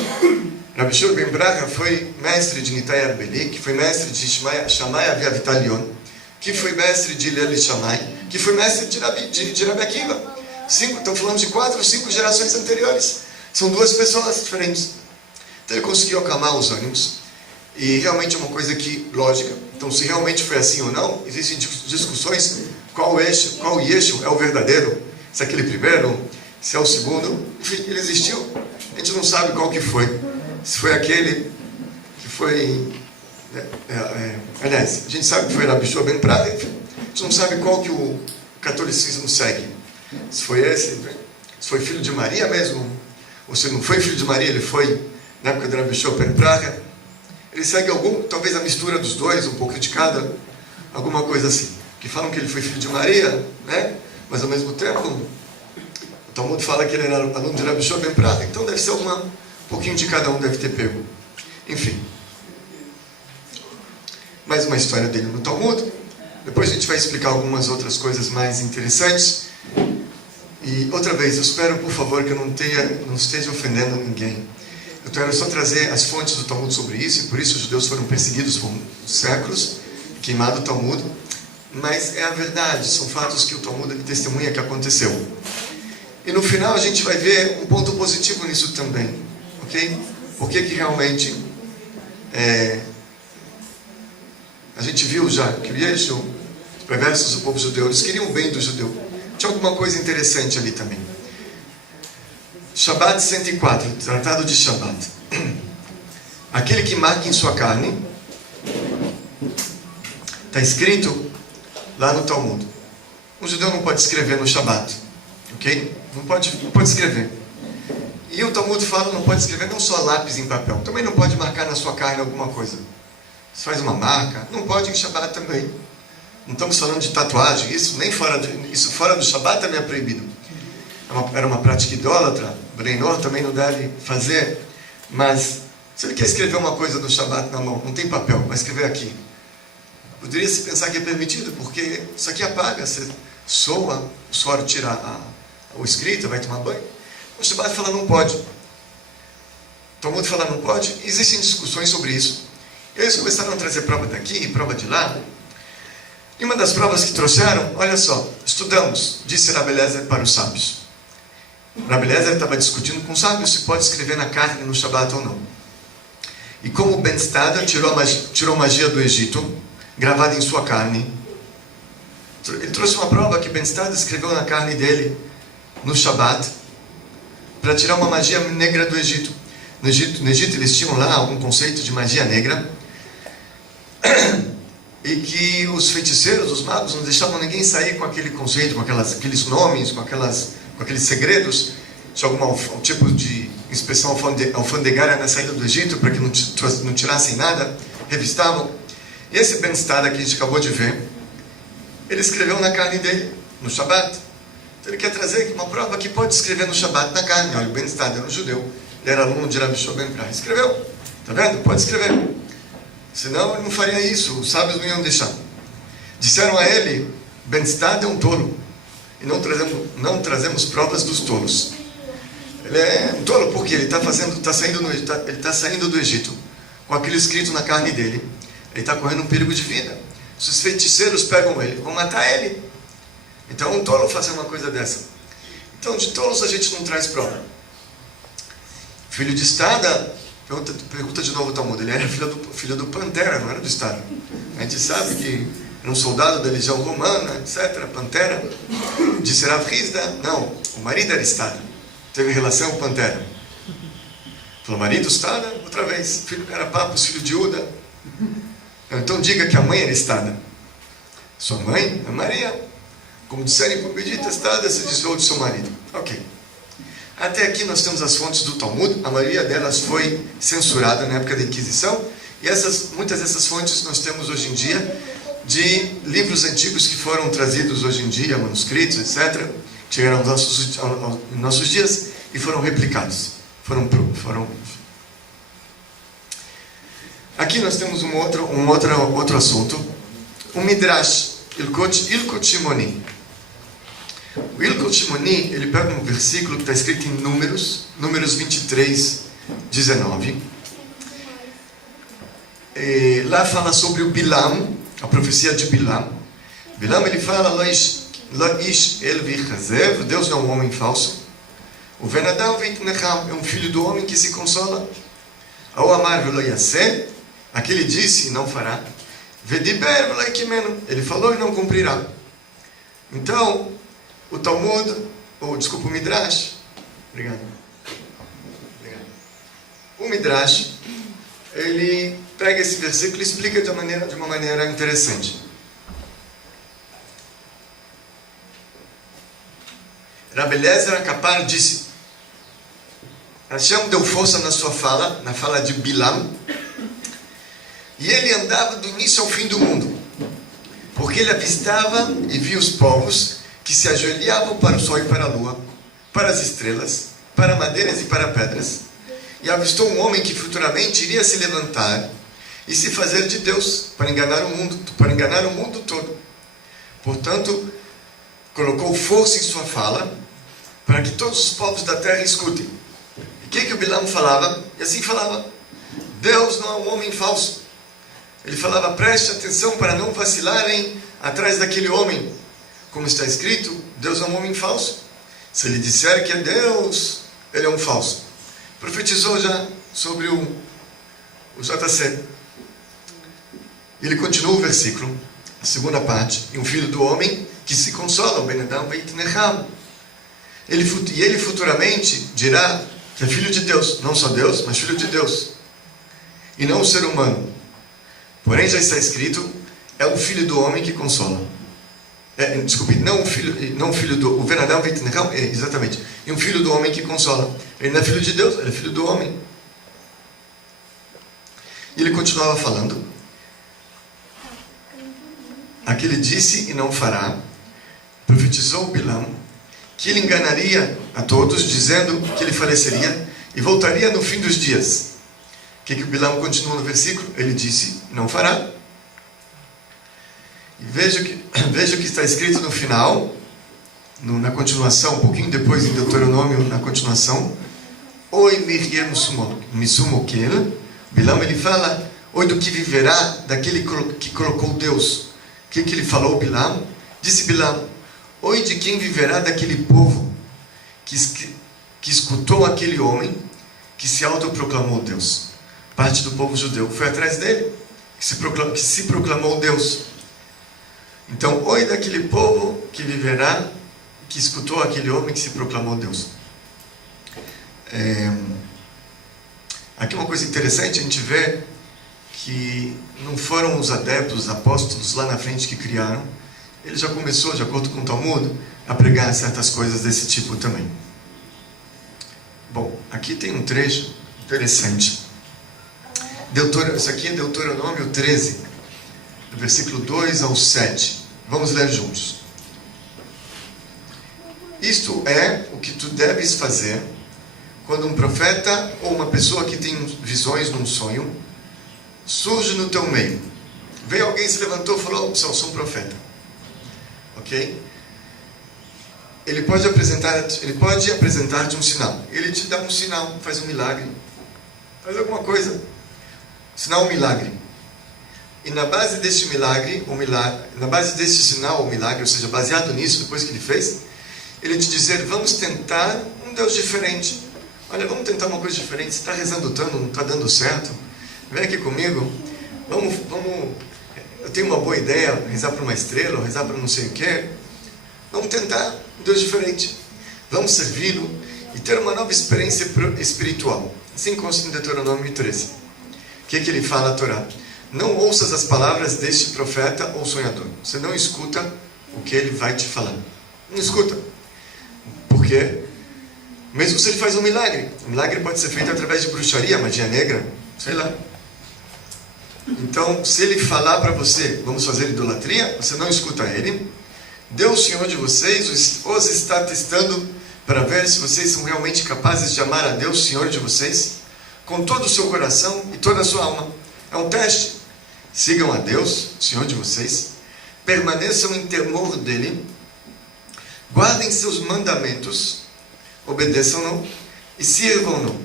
Rabbi Yoshua ben Praga foi mestre de Nitai Arbeli, que foi mestre de Shammai Aviavitalion, que foi mestre de Hillel Shammai, que foi mestre de Rabbi Akiva. Então falamos de 4 ou 5 gerações anteriores. São duas pessoas diferentes. Então ele conseguiu acalmar os ânimos. E realmente é uma coisa que, lógica. Então se realmente foi assim ou não, existem discussões. Qual Yeshua é o verdadeiro? Se é aquele primeiro? Se é o segundo? Enfim, ele existiu. A gente não sabe qual que foi. Se foi aquele que foi... aliás, a gente sabe que foi Rabbi Yoshua ben Praga. A gente não sabe qual que o catolicismo segue. Se foi esse, se foi filho de Maria mesmo, ou se não foi filho de Maria, ele foi na época de Rabbi Yoshua ben Praga. Ele segue talvez a mistura dos dois, um pouco de cada, alguma coisa assim. Que falam que ele foi filho de Maria, né? Mas ao mesmo tempo, o Talmud fala que ele era aluno de Rabbi Yoshua ben Praga. Então deve ser um pouquinho de cada um, deve ter pego. Enfim. Mais uma história dele no Talmud. Depois a gente vai explicar algumas outras coisas mais interessantes. E outra vez, eu espero, por favor, que eu não esteja ofendendo ninguém. Eu quero só trazer as fontes do Talmud sobre isso, e por isso os judeus foram perseguidos por séculos, queimado o Talmud. Mas é a verdade, são fatos que o Talmud testemunha que aconteceu. E no final a gente vai ver um ponto positivo nisso também. Ok? Por que realmente a gente viu já que o Yeshua, os perversos do povo judeu, eles queriam o bem do judeu. Tinha alguma coisa interessante ali também. Shabbat 104, tratado de Shabbat. Aquele que marca em sua carne Está escrito lá no Talmud. Um judeu não pode escrever no Shabat, ok? Não pode escrever. E o Talmud fala, não pode escrever não só lápis em papel, também não pode marcar na sua carne alguma coisa. Você faz uma marca, não pode em Shabat também. Não estamos falando de tatuagem, isso fora do Shabat também é proibido. Era uma prática idólatra, Breinor também não deve fazer, mas se ele quer escrever uma coisa no Shabat na mão, não tem papel, vai escrever aqui. Poderia-se pensar que é permitido, porque isso aqui apaga, você soa, o suor tira o escrito, vai tomar banho. O Shabat fala não pode. Todo mundo fala não pode. Existem discussões sobre isso. E eles começaram a trazer prova daqui e prova de lá. E uma das provas que trouxeram, olha só, estudamos, disse Rabbi Eliezer para os sábios. Rabbi Eliezer estava discutindo com os sábios se pode escrever na carne no Shabat ou não. E como Ben Stada tirou magia do Egito, gravada em sua carne, ele trouxe uma prova que Ben Stada escreveu na carne dele, no Shabat, para tirar uma magia negra do Egito. No Egito eles tinham lá algum conceito de magia negra, e que os feiticeiros, os magos, não deixavam ninguém sair com aquele conceito, com aqueles nomes, com aqueles segredos, de algum tipo de inspeção alfandegária na saída do Egito, para que não tirassem nada, revistavam. E esse Ben Stada que a gente acabou de ver, ele escreveu na carne dele, no Shabat. Então ele quer trazer uma prova que pode escrever no Shabat na carne. Olha, o Ben Stada era um judeu, ele era aluno de Rabbi Shua ben Prai, escreveu, está vendo? Pode escrever. Senão ele não faria isso, os sábios não iam deixar. Disseram a ele, Ben Stada é um tolo, e não trazemos provas dos tolos. Ele é um tolo porque ele está saindo do Egito, com aquilo escrito na carne dele. Ele está correndo um perigo de vida. Se os feiticeiros pegam ele, vão matar ele. Então é um tolo fazer uma coisa dessa. Então de tolos a gente não traz prova. Filho de Stada, pergunta de novo o Talmud, ele era filho do Pantera, não era do Stada. A gente sabe que era um soldado da legião romana, etc. Pantera. Disse Rav Hizda, não, o marido era Stada. Teve relação com Pantera. Falou, marido Stada, outra vez. Filho era Papos, filho de Uda. Então diga que a mãe era Stada. Sua mãe é Maria. Como disserem por Bedita Stada, se desviou de seu marido. Ok. Até aqui nós temos as fontes do Talmud. A maioria delas foi censurada na época da Inquisição. E muitas dessas fontes nós temos hoje em dia de livros antigos que foram trazidos hoje em dia, manuscritos, etc. Chegaram aos nossos dias e foram replicados. Aqui nós temos um outro assunto. O Midrash, Ilkot Shimoni. O Ilkot Shimoni, ele pega um versículo que está escrito em Números 23, 19. E lá fala sobre o Bilam, a profecia de Bilam. Bilam, ele fala, Lo ish el vichazev, Deus não é um homem falso. O Venadam Veitnecham, é um filho do homem que se consola. Ao amar velo yaseh, aquele disse e não fará. Vediber velo ikimenu, ele falou e não cumprirá. Então, o Talmud, o Midrash, obrigado. O Midrash, ele pega esse versículo e explica de uma maneira interessante. Rabbi Eliezer Akapar disse, Hashem deu força na sua fala, na fala de Bilam, e ele andava do início ao fim do mundo, porque ele avistava e via os povos que se ajoelhavam para o sol e para a lua, para as estrelas, para madeiras e para pedras, e avistou um homem que futuramente iria se levantar e se fazer de Deus para enganar o mundo todo. Portanto, colocou força em sua fala para que todos os povos da terra escutem. E o que o Bilam falava? E assim falava, Deus não é um homem falso. Ele falava, preste atenção para não vacilarem atrás daquele homem. Como está escrito, Deus é um homem falso. Se ele disser que é Deus, ele é um falso. Profetizou já sobre o JC. Ele continua o versículo, a segunda parte. E um filho do homem que se consola, o Benedam Veitnecham. E ele futuramente dirá que é filho de Deus. Não só Deus, mas filho de Deus. E não um ser humano. Porém já está escrito, é o filho do homem que consola. Desculpe, não o filho do... O Venadão, exatamente. E um filho do homem que consola. Ele não é filho de Deus, ele é filho do homem. E ele continuava falando. Aquele disse e não fará. Profetizou Bilam que ele enganaria a todos, dizendo que ele faleceria e voltaria no fim dos dias. O que o Bilam continua no versículo? Ele disse, não fará. E veja o que está escrito no final, na continuação, um pouquinho depois em Deuteronômio, na continuação. Oi Miriam Misumokel. Bilam, ele fala, oi do que viverá daquele que colocou Deus. O que ele falou, Bilam? Disse Bilam, oi de quem viverá daquele povo que escutou aquele homem que se autoproclamou Deus. Parte do povo judeu foi atrás dele, que se proclamou Deus. Então, oi daquele povo que viverá, que escutou aquele homem que se proclamou Deus. Aqui uma coisa interessante, a gente vê que não foram os adeptos, os apóstolos lá na frente que criaram. Ele já começou, de acordo com o Talmud, a pregar certas coisas desse tipo também. Bom, aqui tem um trecho interessante. Isso aqui é Deuteronômio 13, do versículo 2 ao 7. Vamos ler juntos. Isto é o que tu deves fazer quando um profeta ou uma pessoa que tem visões num sonho surge no teu meio. Veio alguém, se levantou e falou, sou um profeta. Ok? Ele pode apresentar-te um sinal. Ele te dá um sinal, faz um milagre. Faz alguma coisa. Sinal, um milagre. E na base deste na base deste sinal, o milagre, ou seja, baseado nisso, depois que ele fez, ele te dizer, vamos tentar um Deus diferente. Olha, vamos tentar uma coisa diferente. Você está rezando tanto, não está dando certo? Vem aqui comigo. Vamos. Eu tenho uma boa ideia, rezar para uma estrela, ou rezar para não sei o quê. Vamos tentar um Deus diferente. Vamos servi-lo e ter uma nova experiência espiritual. Assim consta em Deuteronômio 13. O que ele fala a Torá? Não ouças as palavras deste profeta ou sonhador. Você não escuta o que ele vai te falar. Não escuta. Por quê? Mesmo se ele faz um milagre. O milagre pode ser feito através de bruxaria, magia negra, sei lá. Então, se ele falar para você, vamos fazer idolatria, você não escuta ele. Deus, Senhor de vocês, os está testando para ver se vocês são realmente capazes de amar a Deus, Senhor de vocês, com todo o seu coração e toda a sua alma. É um teste. Sigam a Deus, Senhor de vocês, permaneçam em temor dele, guardem seus mandamentos, obedeçam-no e sirvam-no.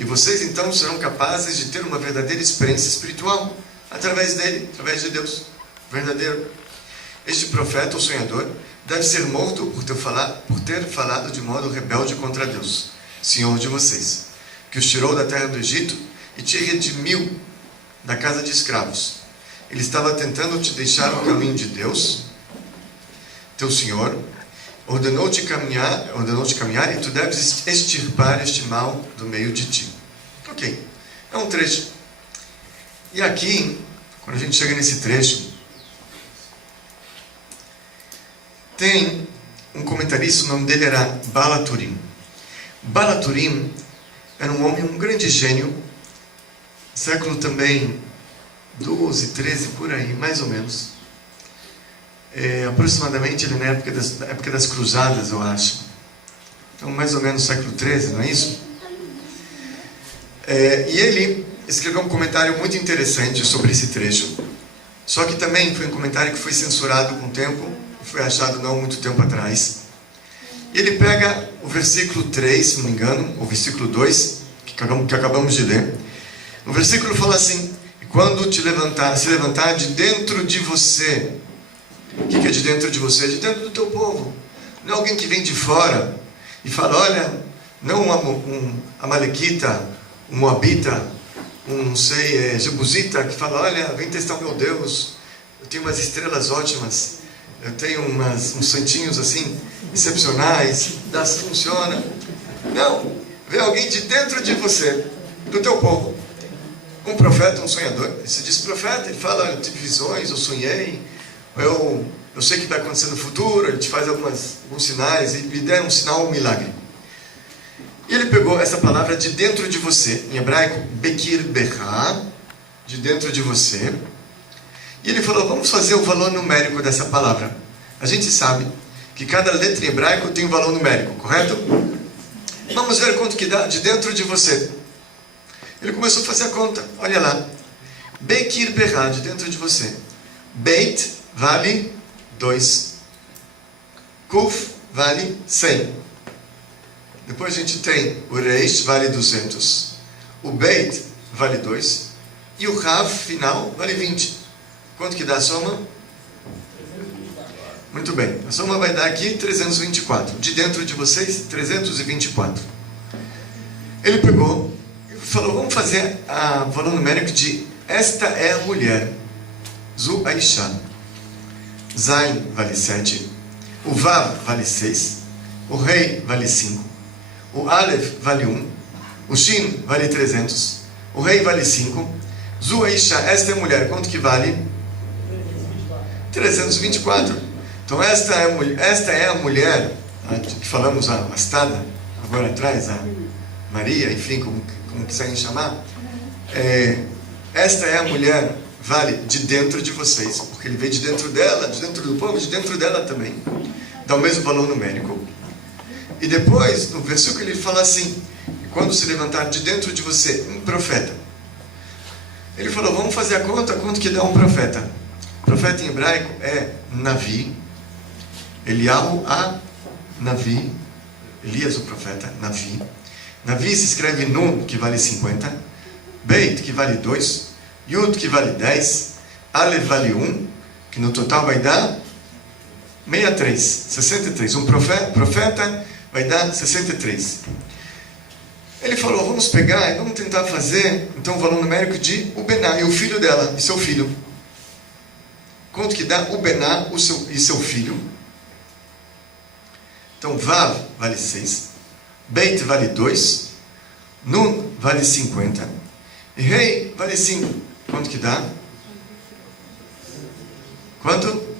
E vocês então serão capazes de ter uma verdadeira experiência espiritual através dele, através de Deus verdadeiro. Este profeta ou sonhador deve ser morto por ter falado de modo rebelde contra Deus, Senhor de vocês, que os tirou da terra do Egito e te redimiu da casa de escravos. Ele estava tentando te deixar no caminho de Deus, teu Senhor, ordenou-te caminhar e tu deves extirpar este mal do meio de ti. Ok, é um trecho. E aqui, quando a gente chega nesse trecho, tem um comentarista, o nome dele era Baal HaTurim. Baal HaTurim era um homem, um grande gênio, século também 12, 13, por aí, mais ou menos. Aproximadamente ele na época das cruzadas, eu acho. Então, mais ou menos século 13, não é isso? E ele escreveu um comentário muito interessante sobre esse trecho. Só que também foi um comentário que foi censurado com o tempo, foi achado não muito tempo atrás. E ele pega o versículo 3, se não me engano, o versículo 2, que acabamos de ler. O versículo fala assim: quando se levantar de dentro de você. O que é de dentro de você? De dentro do teu povo. Não é alguém que vem de fora e fala, olha, não um amalequita, um moabita, jebusita, que fala, olha, vem testar o meu Deus, eu tenho umas estrelas ótimas, eu tenho uns santinhos assim, excepcionais, funciona. Não, vem alguém de dentro de você, do teu povo, Um profeta, um sonhador. Ele se diz profeta, ele fala, eu tive visões, eu sonhei, eu sei o que vai acontecer no futuro, ele te faz alguns sinais, e lhe der um sinal, um milagre. E ele pegou essa palavra de dentro de você, em hebraico, Bekir Becha, de dentro de você, e ele falou, vamos fazer o valor numérico dessa palavra. A gente sabe que cada letra em hebraico tem um valor numérico, correto? Vamos ver quanto que dá de dentro de você. Ele começou a fazer a conta, olha lá. Bekir Becha, de dentro de você. Beit vale 2. Kuf vale 100. Depois a gente tem o Reish vale 200. O Beit vale 2. E o Rav final vale 20. Quanto que dá a soma? Muito bem. A soma vai dar aqui 324. De dentro de vocês, 324. Ele pegou e falou, vamos fazer o valor numérico de esta é a mulher. Zu Aisha. Zain vale 7. O Vav vale 6. O Rei vale 5. O Aleph vale 1. O Shin vale 300. O Rei vale 5. Zu Aisha, esta é a mulher. Quanto que vale? 324. Então esta é a mulher que falamos a bastada, agora atrás, a Maria, enfim, como quiserem chamar. Esta é a mulher, vale de dentro de vocês, porque ele veio de dentro dela, de dentro do povo, de dentro dela também. Dá o mesmo valor numérico. E depois, no versículo, ele fala assim, quando se levantar de dentro de você um profeta. Ele falou, vamos fazer a conta, quanto que dá um profeta? Profeta em hebraico é Navi. Eliahu a Navi. Elias o profeta, Navi. Navi se escreve Nun, que vale 50. Beit, que vale 2. Yud, que vale 10. Aleph vale 1, que no total vai dar 63, 63. Um profeta vai dar 63. Ele falou, vamos pegar e vamos tentar fazer então o valor numérico de Ubená e o filho dela, e seu filho. Quanto que dá Ubená e seu filho? Então Vav vale 6, Beit vale 2, Nun vale 50 e Rei vale 5. Quanto que dá? Quanto?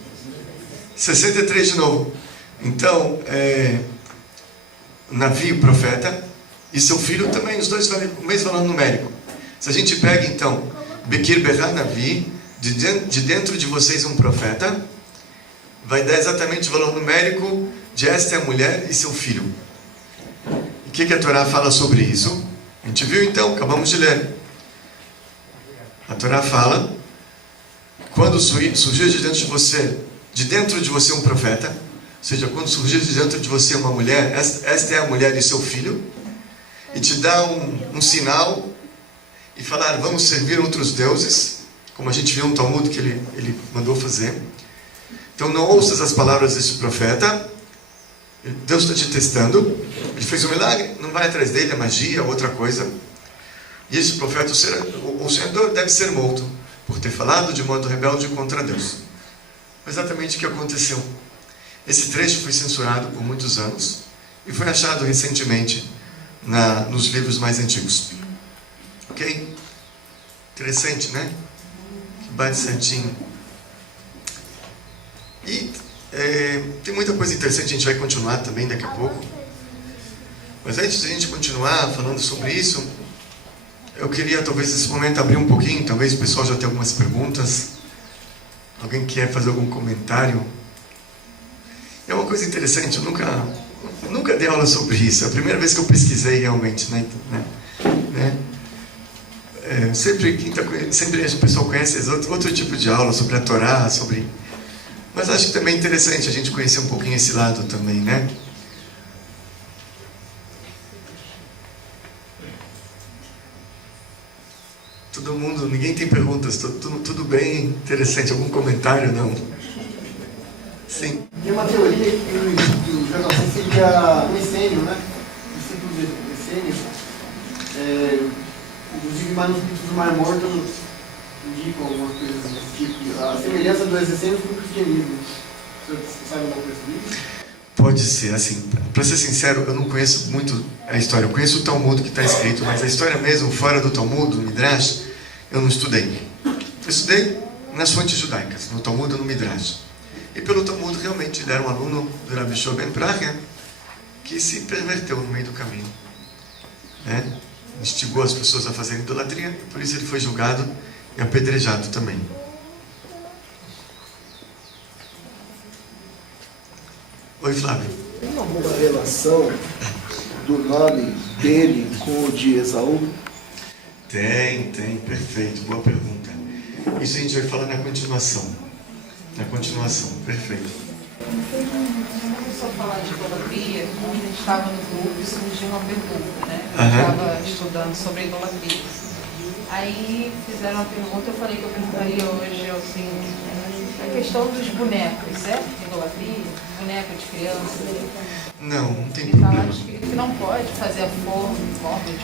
63 de novo. Então, Navi, o profeta, e seu filho também, os dois valem o mesmo valor numérico. Se a gente pega então Bekir Becha Navi, de dentro de vocês um profeta, vai dar exatamente o valor numérico de esta é a mulher e seu filho. E o que a Torá fala sobre isso? A gente viu então, acabamos de ler. A Torá fala, quando surgir de dentro de você um profeta, ou seja, quando surgir de dentro de você uma mulher, esta é a mulher e seu filho, e te dá um sinal, e falar, vamos servir outros deuses, como a gente viu no Talmud que ele mandou fazer. Então não ouças as palavras desse profeta, Deus está te testando, ele fez um milagre, não vai atrás dele, é magia, outra coisa. E esse profeta, o Senhor deve ser morto, por ter falado de modo rebelde contra Deus. Exatamente o que aconteceu. Esse trecho foi censurado por muitos anos, e foi achado recentemente nos livros mais antigos. Ok? Interessante, né? Que bate certinho. E tem muita coisa interessante, a gente vai continuar também daqui a pouco. Mas antes de a gente continuar falando sobre isso, eu queria talvez nesse momento abrir um pouquinho, talvez o pessoal já tenha algumas perguntas. Alguém quer fazer algum comentário? É uma coisa interessante, eu nunca dei aula sobre isso, é a primeira vez que eu pesquisei realmente, né? Sempre o pessoal conhece outro tipo de aula sobre a Torá, mas acho que também é interessante a gente conhecer um pouquinho esse lado também, né? Todo mundo, ninguém tem perguntas, tudo bem interessante, algum comentário? Não? Sim. Tem uma teoria que o Jacobson seria um essênio, né? O discípulo de essênio. Inclusive, manuscritos do Mar Morto indicam algumas coisas desse tipo. A semelhança dos essênios com o cristianismo. Você sabe alguma coisa disso? Pode ser, assim, para ser sincero, eu não conheço muito a história. Eu conheço o Talmud que está escrito, mas a história mesmo, fora do Talmud, do Midrash, Eu não estudei. Eu estudei nas fontes judaicas, no Talmud e no Midrash. E pelo Talmud, realmente, ele era um aluno do Rabbi Shua ben Prachia, que se perverteu no meio do caminho. Né? Instigou as pessoas a fazerem idolatria, por isso ele foi julgado e apedrejado também. Oi, Flávio. Tem alguma relação do nome dele com o de Esaú? Tem, perfeito, boa pergunta. Isso a gente vai falar na continuação. Perfeito. Só falar de idolatria, quando a gente estava no grupo e surgiu uma pergunta, né? Eu estava estudando sobre idolatria. Aí fizeram uma pergunta, eu falei que eu perguntaria hoje, assim, a questão dos bonecos, certo? Idolatria, boneco de criança. Não tem E problema. fala que não pode fazer a forma de um homem.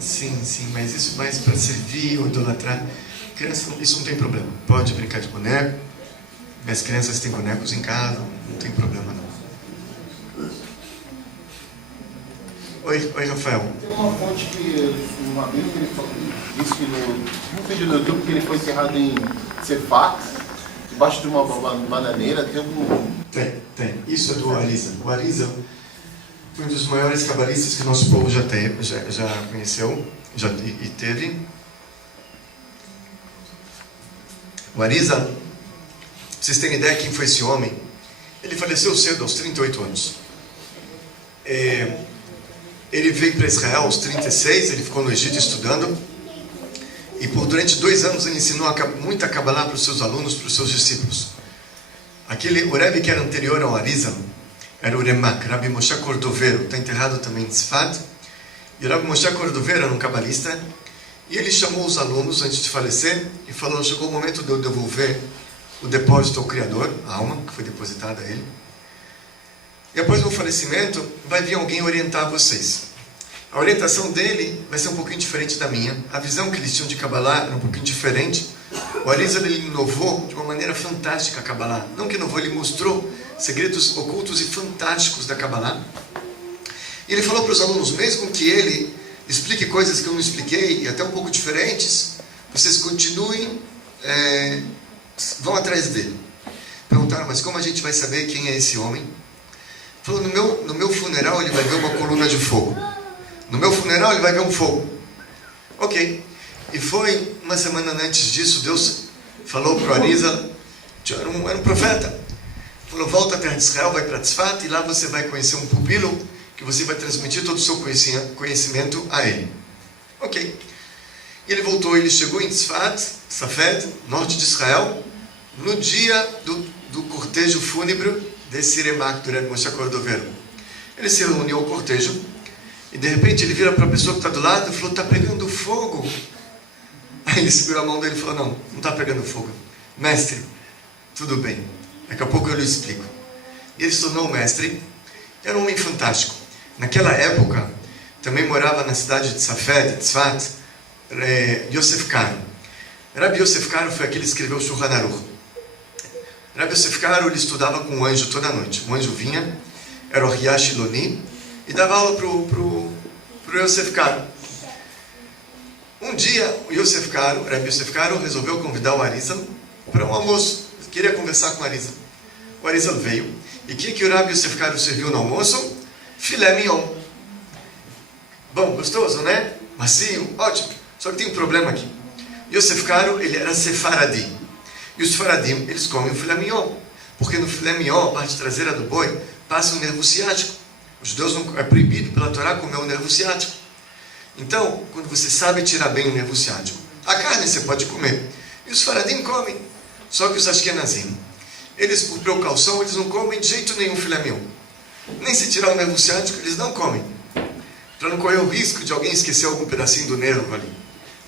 Sim, mas isso mais para servir ou idolatrar. Criança, isso não tem problema. Pode brincar de boneco. As crianças têm bonecos em casa, não tem problema não. Oi, Rafael. Tem uma fonte que, uma vez que ele disse que num vídeo no YouTube que ele foi enterrado em Cefat, debaixo de uma bananeira, tem um... Tem. Isso é do Arizal. O Arizal foi um dos maiores cabalistas que nosso povo já conheceu e teve. O Arizal, pra vocês terem ideia quem foi esse homem, ele faleceu cedo, aos 38 anos. Ele veio para Israel aos 36, ele ficou no Egito estudando, e durante 2 anos ele ensinou muita Kabbalah para os seus alunos, para os seus discípulos. O Rebbe que era anterior ao Arizal era o Remak, Rabbi Moshe Cordovero, está enterrado também em Tzfat. E o Rabbi Moshe Cordovero era um cabalista, e ele chamou os alunos antes de falecer e falou: chegou o momento de eu devolver o depósito ao Criador, a alma que foi depositada a ele. E após o meu falecimento, vai vir alguém orientar vocês. A orientação dele vai ser um pouquinho diferente da minha. A visão que eles tinham de Kabbalah era um pouquinho diferente. O Arizal, ele inovou de uma maneira fantástica a Kabbalah. Não que inovou, ele mostrou segredos ocultos e fantásticos da Kabbalah. E ele falou para os alunos, mesmo que ele explique coisas que eu não expliquei, e até um pouco diferentes, vocês continuem, vão atrás dele. Perguntaram, mas como a gente vai saber quem é esse homem? Falou, no meu funeral ele vai ver uma coluna de fogo. No meu funeral ele vai ver um fogo. Ok. E foi uma semana antes disso, Deus falou para o Arizal, era um profeta. Falou, volta à terra de Israel, vai para Tzfat, e lá você vai conhecer um pupilo, que você vai transmitir todo o seu conhecimento a ele. Ok. E ele voltou, ele chegou em Tzfat, Safed, norte de Israel, no dia do cortejo fúnebre desse Remak, do Rebbe Moshe Cordovero. Ele se reuniu ao cortejo, e de repente ele vira para a pessoa que está do lado e falou, está pegando fogo. Aí ele segura a mão dele e falou, não está pegando fogo. Mestre, tudo bem, daqui a pouco eu lhe explico. E ele se tornou mestre, era um homem fantástico. Naquela época, também morava na cidade de Safed, Tzfat, Yosef Karo. Rabbi Yosef Karo foi aquele que escreveu o Shulchan Aruch. Rabbi Yosef Karo, ele estudava com um anjo toda noite. Um anjo vinha, era o Riash Loni, e dava aula para o Yosef Karo. Um dia, o Rabbi Yosef Karo resolveu convidar o Arizal para um almoço. Ele queria conversar com o Arizal. O Arizal veio, e o que o Rabbi Yosef Karo serviu no almoço? Filé mignon. Bom, gostoso, né? Macio, ótimo. Só que tem um problema aqui. Yosef Karo, ele era sefaradi. E os faradim, eles comem o filé mignon. Porque no filé mignon, a parte traseira do boi, passa o nervo ciático. Os judeus não, é proibido pela Torá comer o nervo ciático. Então, quando você sabe tirar bem o nervo ciático, a carne você pode comer. E os faradim comem. Só que os ashkenazim, eles, por precaução, eles não comem de jeito nenhum filé mignon. Nem se tirar o nervo ciático, eles não comem. Para não correr o risco de alguém esquecer algum pedacinho do nervo ali.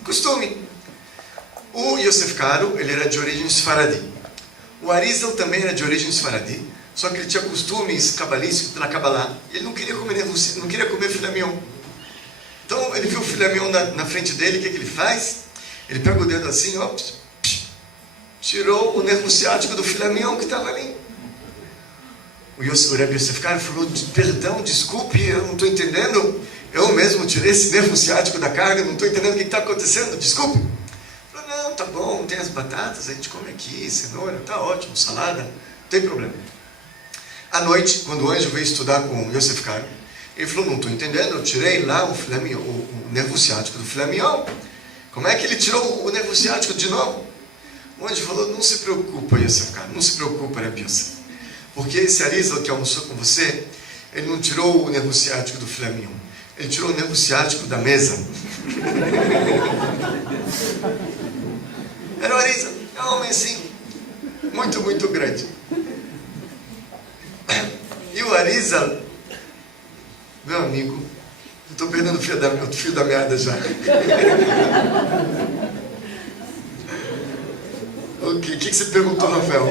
Costume. O Yosef Karo, ele era de origem Sfaradi. O Arizal também era de origem Sfaradi, só que ele tinha costumes cabalísticos pela Kabbalah. Ele não queria comer nervo, não queria comer filé mignon. Então, ele viu o filé mignon na frente dele, o que ele faz? Ele pega o dedo assim, ó, tirou o nervo ciático do filé mignon que estava ali. O Rebbe Yosef Karo falou, perdão, desculpe, eu não estou entendendo. Eu mesmo tirei esse nervo ciático da carne, não estou entendendo o que está acontecendo, desculpe. tá bom, tem as batatas, a gente come aqui, cenoura, tá ótimo, salada, não tem problema. À noite, quando o anjo veio estudar com Yosef Karo, ele falou, não estou entendendo, eu tirei lá o nervo ciático do filé mignon. Como é que ele tirou o nervo ciático de novo? O anjo falou, não se preocupa, Yosef Karo, não se preocupa, Rabi Yosef. Porque esse Arizal que almoçou com você, ele não tirou o nervo ciático do filé mignon. Ele tirou o nervo ciático da mesa. Era o Arizal, é um homem assim, muito, muito grande. E o Arizal, meu amigo, eu estou perdendo o fio da meada já. O que você perguntou, Rafael?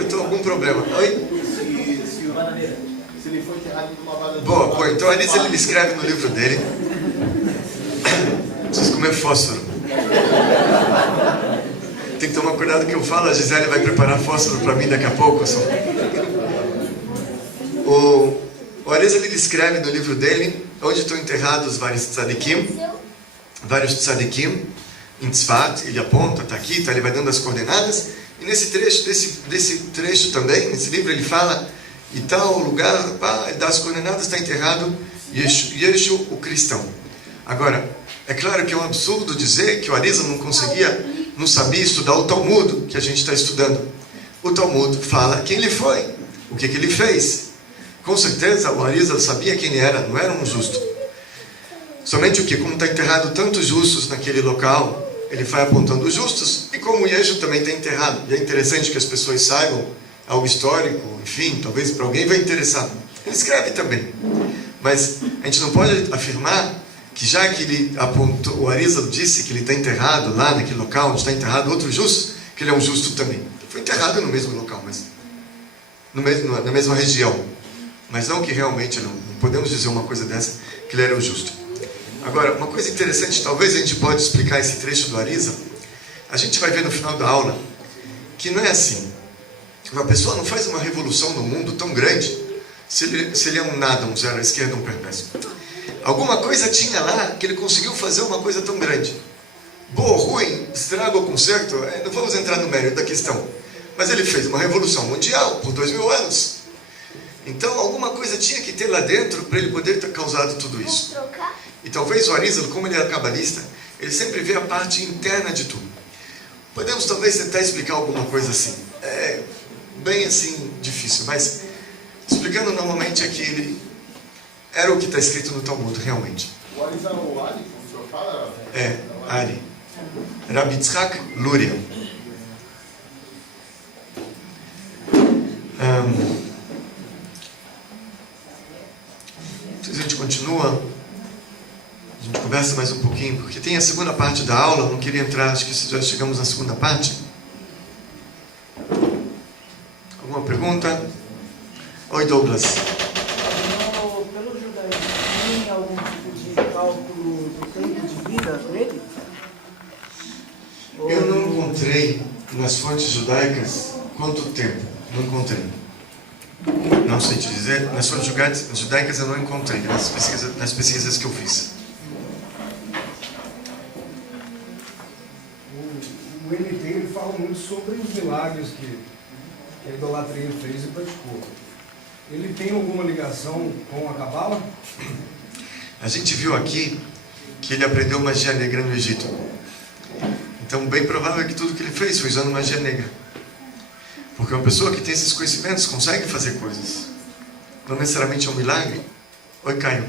Estou com algum problema. Oi? Se ele foi enterrado numa bananeira. Boa, então a Arizal ele escreve no livro dele. Preciso comer fósforo. Tem que tomar cuidado que eu falo, a Gisele vai preparar fósforo para mim daqui a pouco. Só. O Arizal ele escreve no livro dele onde estão enterrados vários tzadikim em Tzfat. Ele aponta, está aqui, ele vai dando as coordenadas. E nesse trecho, desse trecho também, nesse livro ele fala, e tal lugar, ele dá as coordenadas, está enterrado Yeshu, o cristão. Agora, é claro que é um absurdo dizer que o Arizal não sabia estudar o Talmud que a gente está estudando. O Talmud fala quem ele foi, o que ele fez. Com certeza o Arizal sabia quem ele era, não era um justo. Somente o que? Como está enterrado tantos justos naquele local, ele vai apontando os justos, e como o Yeshu também está enterrado. E é interessante que as pessoas saibam algo histórico, enfim, talvez para alguém vai interessar. Ele escreve também. Mas a gente não pode afirmar que já que ele apontou, o Arizal disse que ele está enterrado lá naquele local onde está enterrado outro justo, que ele é um justo também. Foi enterrado no mesmo local, mas na mesma região. Mas não que realmente não podemos dizer uma coisa dessa, que ele era o justo. Agora, uma coisa interessante, talvez a gente pode explicar esse trecho do Arizal. A gente vai ver no final da aula que não é assim. Uma pessoa não faz uma revolução no mundo tão grande se ele é um nada, um zero à esquerda, um perpétuo. Alguma coisa tinha lá que ele conseguiu fazer uma coisa tão grande. Boa ou ruim, estrago ou conserto, não vamos entrar no mérito da questão. Mas ele fez uma revolução mundial por 2000 anos. Então alguma coisa tinha que ter lá dentro para ele poder ter causado tudo isso. E talvez o Arizal, como ele é cabalista, ele sempre vê a parte interna de tudo. Podemos talvez tentar explicar alguma coisa assim. É bem assim difícil, mas explicando normalmente aqui, ele era o que está escrito no Talmud, realmente. O Arizal, o Ali, como o senhor fala? É, Ali. Rabi Yitzhak Luria. A gente continua, a gente conversa mais um pouquinho, porque tem a segunda parte da aula, não queria entrar, acho que já chegamos na segunda parte. Alguma pergunta? Oi, Douglas. Pelo judaísmo, tem algum tipo de cálculo do tempo de vida dele? Eu não encontrei nas fontes judaicas quanto tempo, não encontrei. Não sei te dizer, nas fontes judaicas eu não encontrei, nas pesquisas que eu fiz. O MT ele fala muito sobre os milagres que a idolatria fez e praticou. Ele tem alguma ligação com a Cabala? A gente viu aqui que ele aprendeu magia negra no Egito. Então, bem provável que tudo que ele fez foi usando magia negra. Porque uma pessoa que tem esses conhecimentos consegue fazer coisas. Não necessariamente é um milagre. Oi, Caio.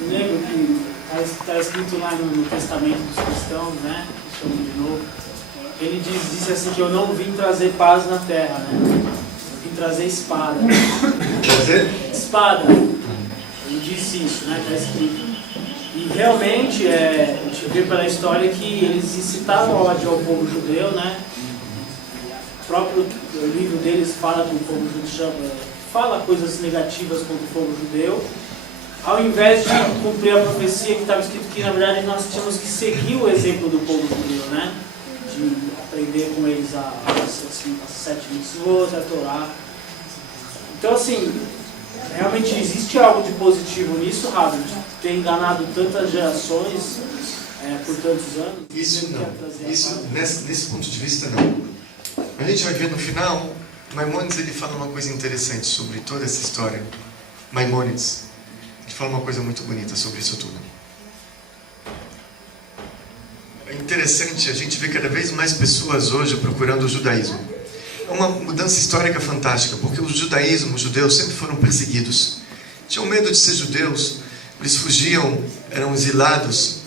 Eu lembro que está escrito lá no Testamento dos cristãos, né? Que chamam de novo. Ele disse assim que eu não vim trazer paz na terra, né? Eu vim trazer espada. Trazer? Espada. Ele disse isso, né? Está escrito. E realmente, a gente vê pela história que eles incitavam ódio ao povo judeu, né? O próprio livro deles fala que o povo judeu fala coisas negativas contra o povo judeu. Ao invés de cumprir a profecia que estava escrito que, na verdade, nós tínhamos que seguir o exemplo do povo judeu, né? De aprender com eles as 7 mitzvot, a Torá. Então, assim, realmente existe algo de positivo nisso, Rabi, de ter enganado tantas gerações por tantos anos. Isso ele não. quer trazer a Isso, paz. nesse ponto de vista, não. A gente vai ver no final, Maimônides ele fala uma coisa interessante sobre toda essa história. Maimônides, ele fala uma coisa muito bonita sobre isso tudo. É interessante a gente ver cada vez mais pessoas hoje procurando o judaísmo. É uma mudança histórica fantástica, porque o judaísmo, os judeus sempre foram perseguidos. Tinham medo de ser judeus, eles fugiam, eram exilados.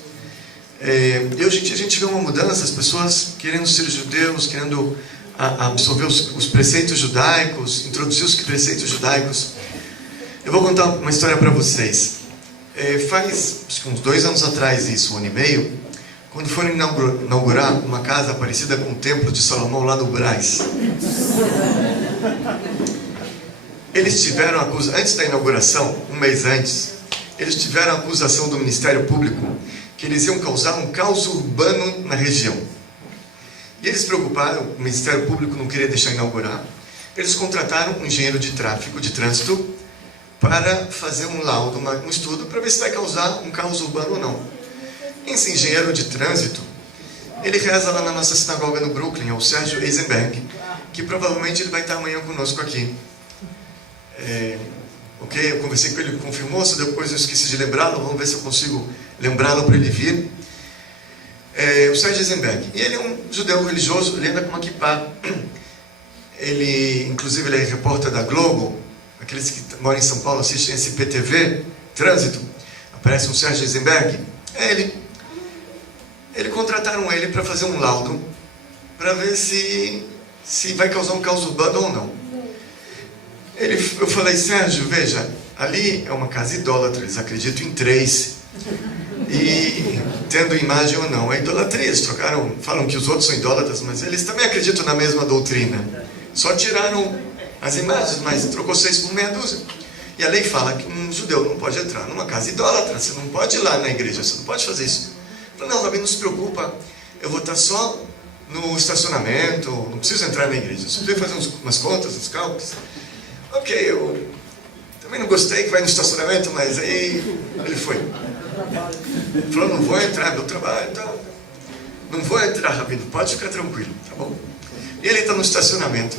E hoje em dia a gente vê uma mudança, as pessoas querendo ser judeus, querendo absorver os preceitos judaicos, introduzir os preceitos judaicos. Eu vou contar uma história para vocês. Faz acho que uns 2 anos atrás, isso, 1 ano e meio, quando foram inaugurar uma casa parecida com o Templo de Salomão lá no Brás. Eles tiveram antes da inauguração, um mês antes, eles tiveram a acusação do Ministério Público que eles iam causar um caos urbano na região. E eles se preocuparam, o Ministério Público não queria deixar inaugurar. Eles contrataram um engenheiro de tráfego, de trânsito, para fazer um laudo, um estudo, para ver se vai causar um caos urbano ou não. Esse engenheiro de trânsito, ele reza lá na nossa sinagoga no Brooklyn, é o Sérgio Eisenberg, que provavelmente ele vai estar amanhã conosco aqui. Ok, eu conversei com ele, ele confirmou, se depois eu esqueci de lembrá-lo, vamos ver se eu consigo lembrá-lo para ele vir. O Sérgio Eisenberg, e ele é um judeu religioso, ele anda com uma kippá. Ele, inclusive, ele é repórter da Globo. Aqueles que moram em São Paulo assistem esse PTV, Trânsito, aparece um Sérgio Eisenberg. Ele contrataram ele para fazer um laudo, para ver se vai causar um caos urbano ou não. Eu falei, Sérgio, veja, ali é uma casa idólatra, eles acreditam em 3. E tendo imagem ou não, é idolatria. Eles falam que os outros são idólatras, mas eles também acreditam na mesma doutrina. Só tiraram as imagens, mas trocou 6 por meia dúzia. E a lei fala que um judeu não pode entrar numa casa idólatra, você não pode ir lá na igreja, você não pode fazer isso. Eu falei, não, Rabi, não se preocupa, eu vou estar só no estacionamento, não preciso entrar na igreja, só preciso fazer umas contas, uns cálculos. Ok, eu também não gostei que vai no estacionamento, mas aí ele foi. Ele falou, não vou entrar, meu trabalho, então, não vou entrar, Rabino, pode ficar tranquilo, tá bom? E ele está no estacionamento.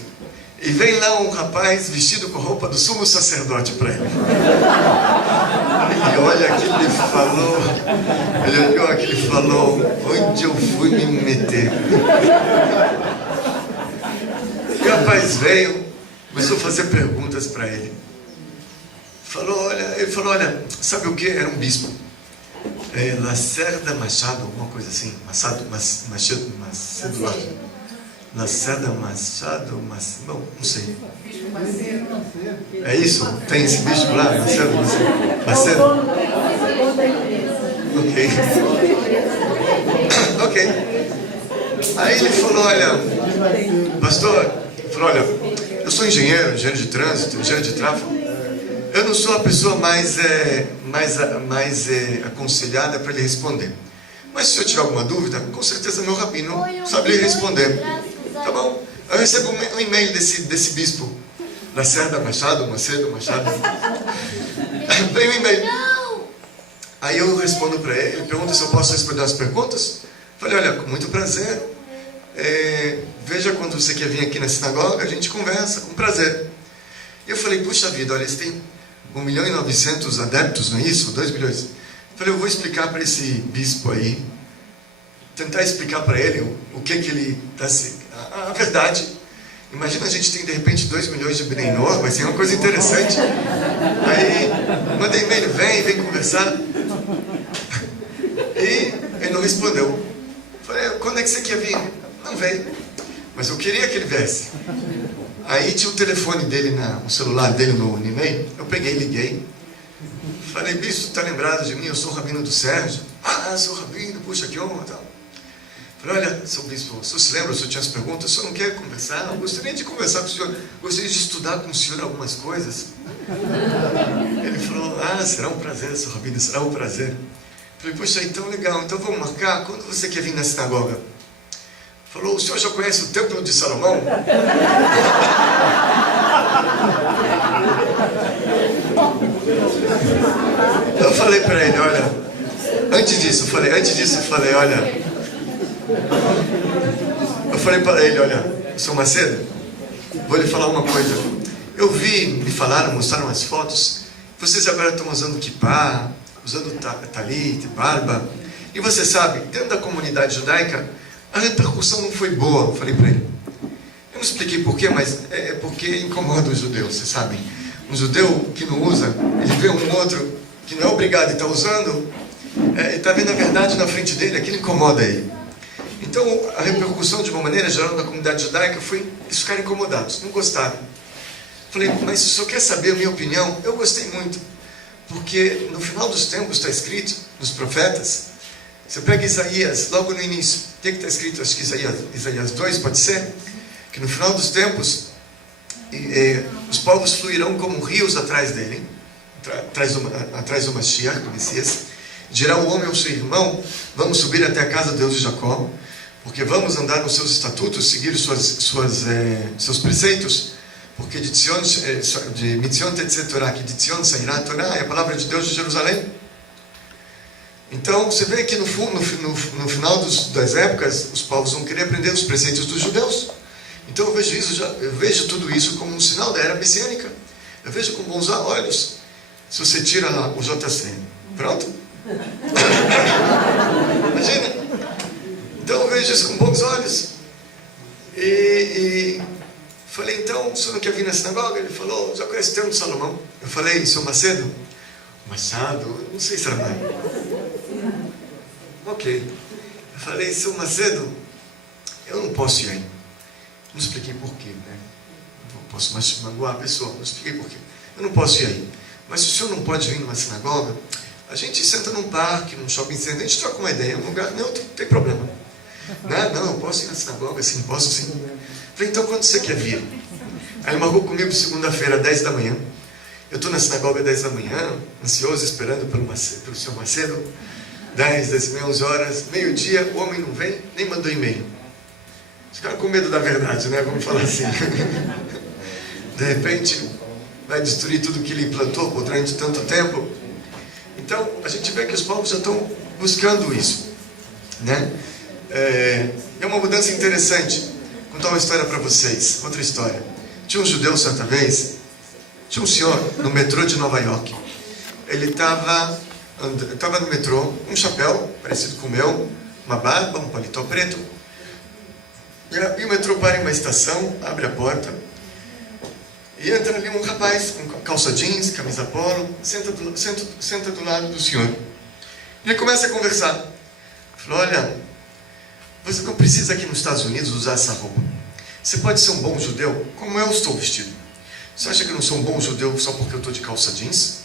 E vem lá um rapaz vestido com a roupa do sumo sacerdote para ele. E olha que ele falou, ele olhou aqui e falou, onde eu fui me meter? E o rapaz veio, começou a fazer perguntas para ele. Ele falou, olha, sabe o que? Era um bispo. Lacerda Machado, alguma coisa assim. Machado. Lacerda Machado, bom, não sei. É isso? Tem esse bicho lá? Lacerda? Ok. Aí ele falou, olha, pastor, eu sou engenheiro de trânsito, engenheiro de tráfego. Eu não sou a pessoa mais aconselhada para lhe responder. Mas se eu tiver alguma dúvida, com certeza meu rabino sabe lhe responder. Tá bom? Eu recebo um e-mail desse bispo. Lacerda Machado, Macedo Machado. Vem um e-mail. Aí eu respondo para ele, ele pergunta se eu posso responder as perguntas. Falei, olha, com muito prazer. Veja quando você quer vir aqui na sinagoga, a gente conversa, com prazer. E eu falei, puxa vida, olha, eles têm 1.900.000 adeptos, não é isso? 2 milhões. Eu falei, eu vou explicar para esse bispo aí, tentar explicar para ele o que ele está... A verdade. Imagina a gente tem de repente 2 milhões de Bnei Noach, vai ser uma coisa interessante. Aí, mandei e-mail, vem conversar. E ele não respondeu. Falei, quando é que você quer vir? Não veio. Mas eu queria que ele viesse. Aí tinha o telefone dele, o celular dele no e-mail. Eu peguei, liguei. Falei, bispo, está lembrado de mim? Eu sou o rabino do Sérgio. Ah, sou o rabino, puxa, que honra, tal. Falei, olha, seu bispo, o senhor se lembra, o senhor tinha as perguntas, o senhor não quer conversar? Eu gostaria de conversar com o senhor, gostaria de estudar com o senhor algumas coisas. Ele falou, será um prazer, seu rabino, será um prazer. Falei, puxa, então legal, então vamos marcar, quando você quer vir na sinagoga? Falou, o senhor já conhece o Templo de Salomão? Eu falei para ele, olha, Antes disso, eu falei, olha... Eu falei para ele, olha, Sr. Macedo, vou lhe falar uma coisa. Eu vi, me falaram, mostraram as fotos, vocês agora estão usando kippah, usando talit, barba. E você sabe, dentro da comunidade judaica, a repercussão não foi boa, eu falei para ele. Eu não expliquei porquê, mas é porque incomoda os judeus, vocês sabem. Um judeu que não usa, ele vê um outro que não é obrigado a estar usando, ele está vendo a verdade na frente dele, aquilo incomoda ele. Então, a repercussão, de uma maneira geral, na comunidade judaica foi eles ficarem incomodados, não gostaram. Falei, mas se o senhor quer saber a minha opinião, eu gostei muito. Porque no final dos tempos está escrito, nos profetas, você pega Isaías, logo no início, tem que estar escrito, acho que Isaías 2, pode ser? Que no final dos tempos, os povos fluirão como rios atrás dele, atrás do Mashiach, do Messias. Dirá o homem ao seu irmão, vamos subir até a casa de Deus de Jacó, porque vamos andar nos seus estatutos, seguir seus preceitos, porque de Mitzion tetzeh Torah, que de Tzion sairá a Torá, é a palavra de Deus de Jerusalém. Então, você vê que no final das épocas, os povos vão querer aprender os preceitos dos judeus. Então eu vejo tudo isso como um sinal da era messiânica. Eu vejo com bons olhos. Se você tira lá o JC, pronto? Imagina. Então eu vejo isso com bons olhos. E falei, então, o senhor não quer vir na sinagoga? Ele falou, já conhece o termo de Salomão? Eu falei, Sr. Macedo? Machado? Não sei se era mais. Ok. Eu falei, Sr. Macedo, eu não posso ir aí. Não expliquei porquê, né? Não posso magoar a pessoa, não expliquei porquê. Eu não posso ir aí. Mas se o senhor não pode vir numa sinagoga, a gente senta num parque, num shopping center, a gente troca uma ideia, num lugar, não tem problema. Não, eu posso ir na sinagoga, sim, posso sim. Falei, então quando você quer vir? Aí ele marcou comigo segunda-feira, 10 da manhã. Eu estou na sinagoga 10 da manhã, ansioso, esperando pelo Sr. Macedo. 10, 10, 11 horas, meio-dia, o homem não vem, nem mandou e-mail. Os caras com medo da verdade, né? Vamos falar assim. De repente, vai destruir tudo que ele plantou por durante tanto tempo. Então, a gente vê que os povos já estão buscando isso, né? É uma mudança interessante. Vou contar uma história para vocês, outra história. Tinha um judeu, certa vez, tinha um senhor no metrô de Nova York. Ele estava no metrô, um chapéu parecido com o meu, uma barba, um paletó preto. E o metrô para em uma estação, abre a porta, e entra ali um rapaz com calça jeans, camisa polo, senta do lado do senhor. Ele começa a conversar. Falou, olha, você não precisa aqui nos Estados Unidos usar essa roupa. Você pode ser um bom judeu como eu estou vestido. Você acha que eu não sou um bom judeu só porque eu estou de calça jeans?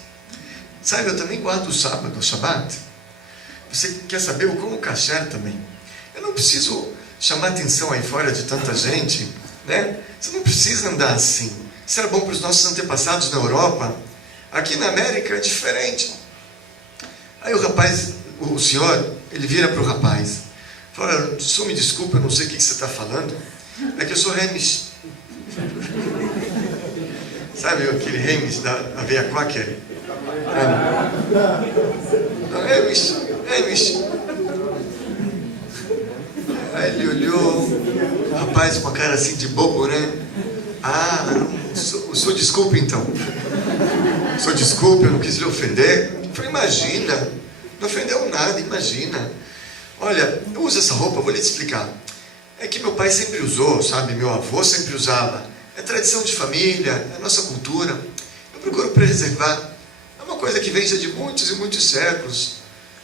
Sabe, eu também guardo o sábado, o Shabbat. Você quer saber? Eu como kasher também. Eu não preciso chamar atenção aí fora de tanta gente, né? Você não precisa andar assim. Isso era bom para os nossos antepassados na Europa. Aqui na América é diferente. Aí o rapaz, o senhor, ele vira para o rapaz. Fala, só me desculpa, eu não sei o que você está falando. É que eu sou Hamish. Sabe aquele Hamish da aveia quaker? Hamish. Aí ele olhou, o rapaz com a cara assim de bobo, né? O senhor desculpa então. O senhor desculpa, eu não quis lhe ofender. Eu falei, imagina, não ofendeu nada, imagina. Olha, eu uso essa roupa, vou lhe explicar. É que meu pai sempre usou, sabe? Meu avô sempre usava. É tradição de família, é a nossa cultura. Eu procuro preservar. É uma coisa que vem já de muitos e muitos séculos.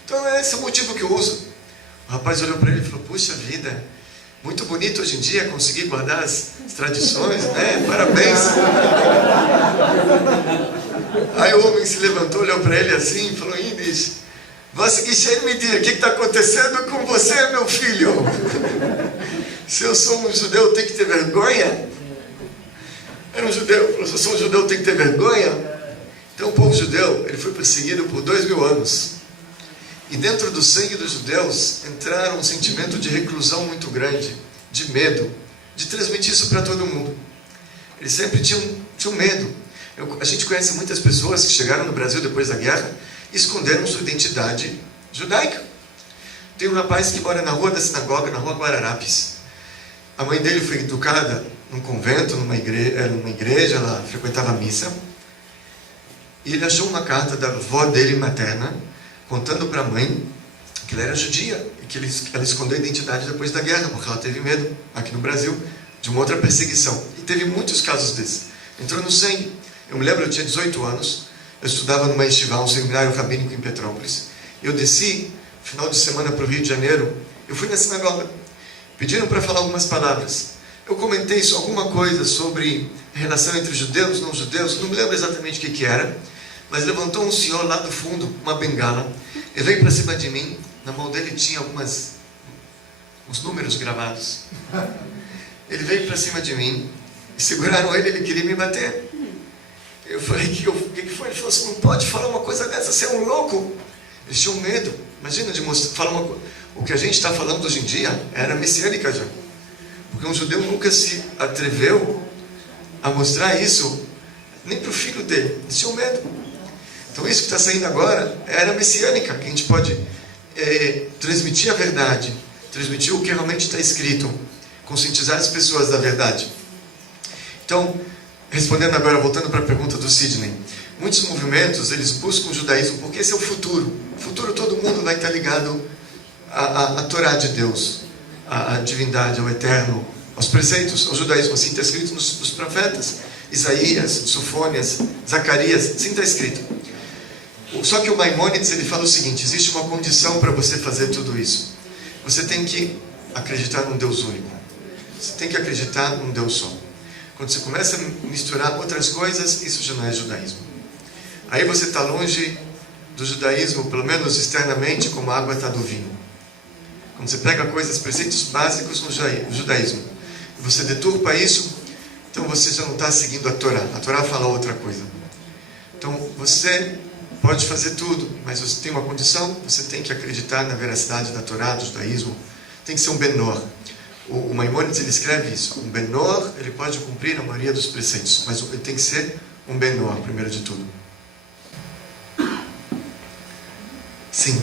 Então é esse o motivo que eu uso. O rapaz olhou para ele e falou, puxa vida, muito bonito hoje em dia conseguir guardar as tradições, né? Parabéns. Aí o homem se levantou, olhou para ele assim e falou, Inês, você que me diga, o que está acontecendo com você, meu filho? Se eu sou um judeu, tenho que ter vergonha? Era um judeu, falou, se eu sou um judeu, tenho que ter vergonha? Então o povo judeu, ele foi perseguido por 2000 anos. E dentro do sangue dos judeus entraram um sentimento de reclusão muito grande, de medo, de transmitir isso para todo mundo. Eles sempre tinham medo. A gente conhece muitas pessoas que chegaram no Brasil depois da guerra e esconderam sua identidade judaica. Tem um rapaz que mora na rua da sinagoga, na rua Guararapes. A mãe dele foi educada num convento, numa igreja, ela frequentava a missa. E ele achou uma carta da avó dele materna, contando para a mãe que ela era judia e que ela escondeu a identidade depois da guerra, porque ela teve medo, aqui no Brasil, de uma outra perseguição. E teve muitos casos desses. Entrou no sangue. Eu me lembro, eu tinha 18 anos, eu estudava numa yeshiva, um seminário rabínico em Petrópolis. Eu desci, final de semana, para o Rio de Janeiro. Eu fui na sinagoga. Pediram para falar algumas palavras. Eu comentei alguma coisa sobre a relação entre judeus e não judeus. Não me lembro exatamente o que era. Mas levantou um senhor lá do fundo, uma bengala. Ele veio para cima de mim. Na mão dele tinha uns números gravados. Ele veio para cima de mim. E seguraram ele queria me bater. Eu falei, o que foi? Ele falou, você não pode falar uma coisa dessa, você é um louco. Eles tinham medo. Imagina de falar uma coisa. O que a gente está falando hoje em dia era messiânica já. Porque um judeu nunca se atreveu a mostrar isso nem para o filho dele. Eles tinham medo. Então isso que está saindo agora era messiânica, que a gente pode transmitir a verdade, transmitir o que realmente está escrito, conscientizar as pessoas da verdade. Então, respondendo agora, voltando para a pergunta do Sidney, muitos movimentos, eles buscam o judaísmo porque esse é o futuro. No futuro todo mundo vai estar ligado à Torá de Deus, à divindade, ao eterno, aos preceitos, ao judaísmo. Assim está escrito nos profetas, Isaías, Sofônias, Zacarias, assim está escrito. Só que o Maimônides, ele fala o seguinte, existe uma condição para você fazer tudo isso. Você tem que acreditar num Deus único. Você tem que acreditar num Deus só. Quando você começa a misturar outras coisas, isso já não é judaísmo. Aí você está longe do judaísmo, pelo menos externamente, como a água está do vinho. Quando você pega coisas, preceitos básicos no judaísmo, e você deturpa isso, então você já não está seguindo a Torá. A Torá fala outra coisa. Então você pode fazer tudo, mas você tem uma condição, você tem que acreditar na veracidade da Torá, do judaísmo. Tem que ser um Benor. O Maimônides, ele escreve isso. Um Benor, ele pode cumprir a maioria dos preceitos, mas ele tem que ser um Benor, primeiro de tudo. Sim.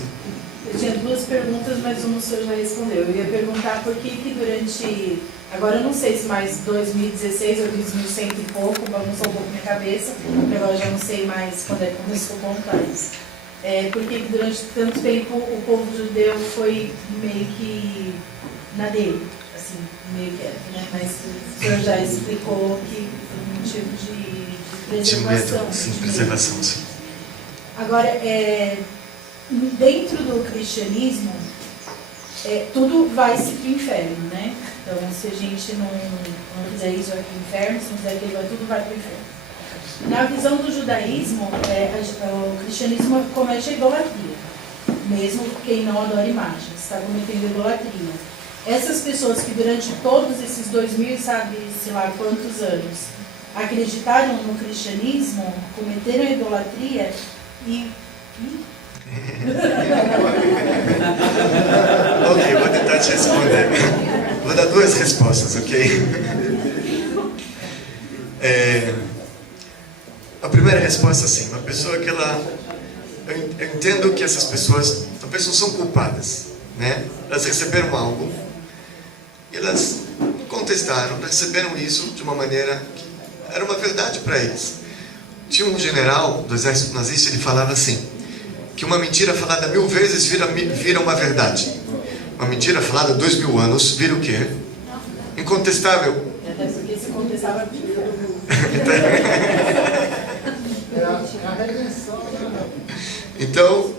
Eu tinha duas perguntas, mas uma o senhor já respondeu. Eu ia perguntar por que durante, agora eu não sei se mais 2016 ou 2100 e pouco, bagunçou um pouco minha cabeça, agora eu já não sei mais quando é que começou a contar isso. Por que durante tanto tempo o povo judeu foi meio que na dele, assim, meio quieto, né? Mas o senhor já explicou que foi um motivo de preservação. Sim, preservação, sim. Agora, dentro do cristianismo, tudo vai-se para o inferno, né? Então, se a gente não fizer isso, vai para o inferno, se não fizer aquilo, tudo vai para o inferno. Na visão do judaísmo, o cristianismo comete a idolatria, mesmo quem não adora imagens, está cometendo idolatria. Essas pessoas que durante todos esses 2000, sabe, sei lá quantos anos, acreditaram no cristianismo, cometeram a idolatria e... Ok, vou tentar te responder. Vou dar duas respostas, ok? A primeira resposta, assim, uma pessoa que eu entendo que essas pessoas talvez não são culpadas, né? Elas receberam algo e elas contestaram, receberam isso de uma maneira que era uma verdade para eles. Tinha um general do exército nazista, ele falava assim, que uma mentira falada 1000 vezes vira uma verdade. Uma mentira falada 2000 anos vira o quê? Incontestável. Até porque se contestava Então,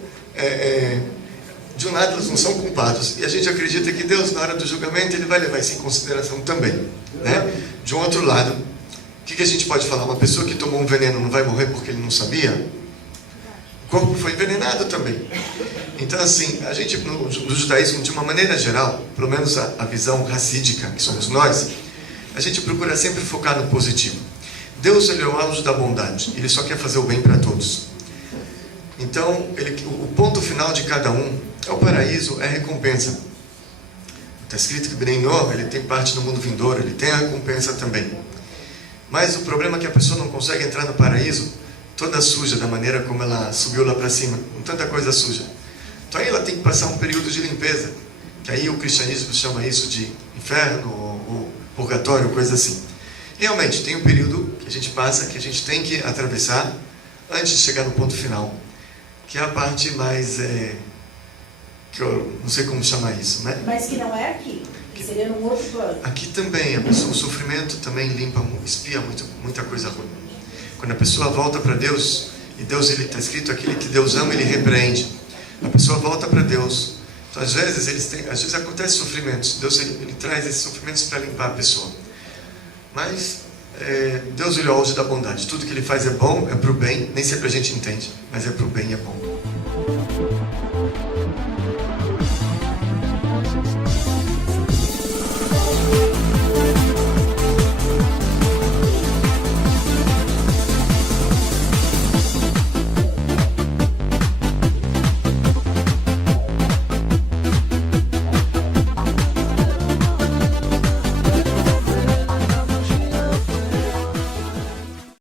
de um lado eles não são culpados, e a gente acredita que Deus, na hora do julgamento, ele vai levar isso em consideração também, né? De um outro lado, o que a gente pode falar? Uma pessoa que tomou um veneno não vai morrer porque ele não sabia? O corpo foi envenenado também. Então, assim, a gente, no judaísmo, de uma maneira geral, pelo menos a visão racídica, que somos nós, a gente procura sempre focar no positivo. Deus, ele é o auge da bondade, ele só quer fazer o bem para todos. Então, o ponto final de cada um é o paraíso, é a recompensa. Está escrito que Bnei Noach, ele tem parte no mundo vindouro, ele tem a recompensa também. Mas o problema é que a pessoa não consegue entrar no paraíso toda suja, da maneira como ela subiu lá para cima, com tanta coisa suja. Então aí ela tem que passar um período de limpeza, que aí o cristianismo chama isso de inferno ou purgatório, coisa assim. Realmente, tem um período que a gente passa, que a gente tem que atravessar antes de chegar no ponto final, que é a parte mais, que eu não sei como chamar isso, né? Mas que não é aqui, que seria num outro plano. Aqui também, o sofrimento também limpa, espia muita coisa ruim. Quando a pessoa volta para Deus, e Deus, ele está escrito, aquele que Deus ama, ele repreende. A pessoa volta para Deus. Então, às vezes acontece sofrimentos. Deus ele traz esses sofrimentos para limpar a pessoa. Mas Deus, ele é o auge da bondade. Tudo que ele faz é bom, é para o bem. Nem sempre a gente entende, mas é para o bem e é bom.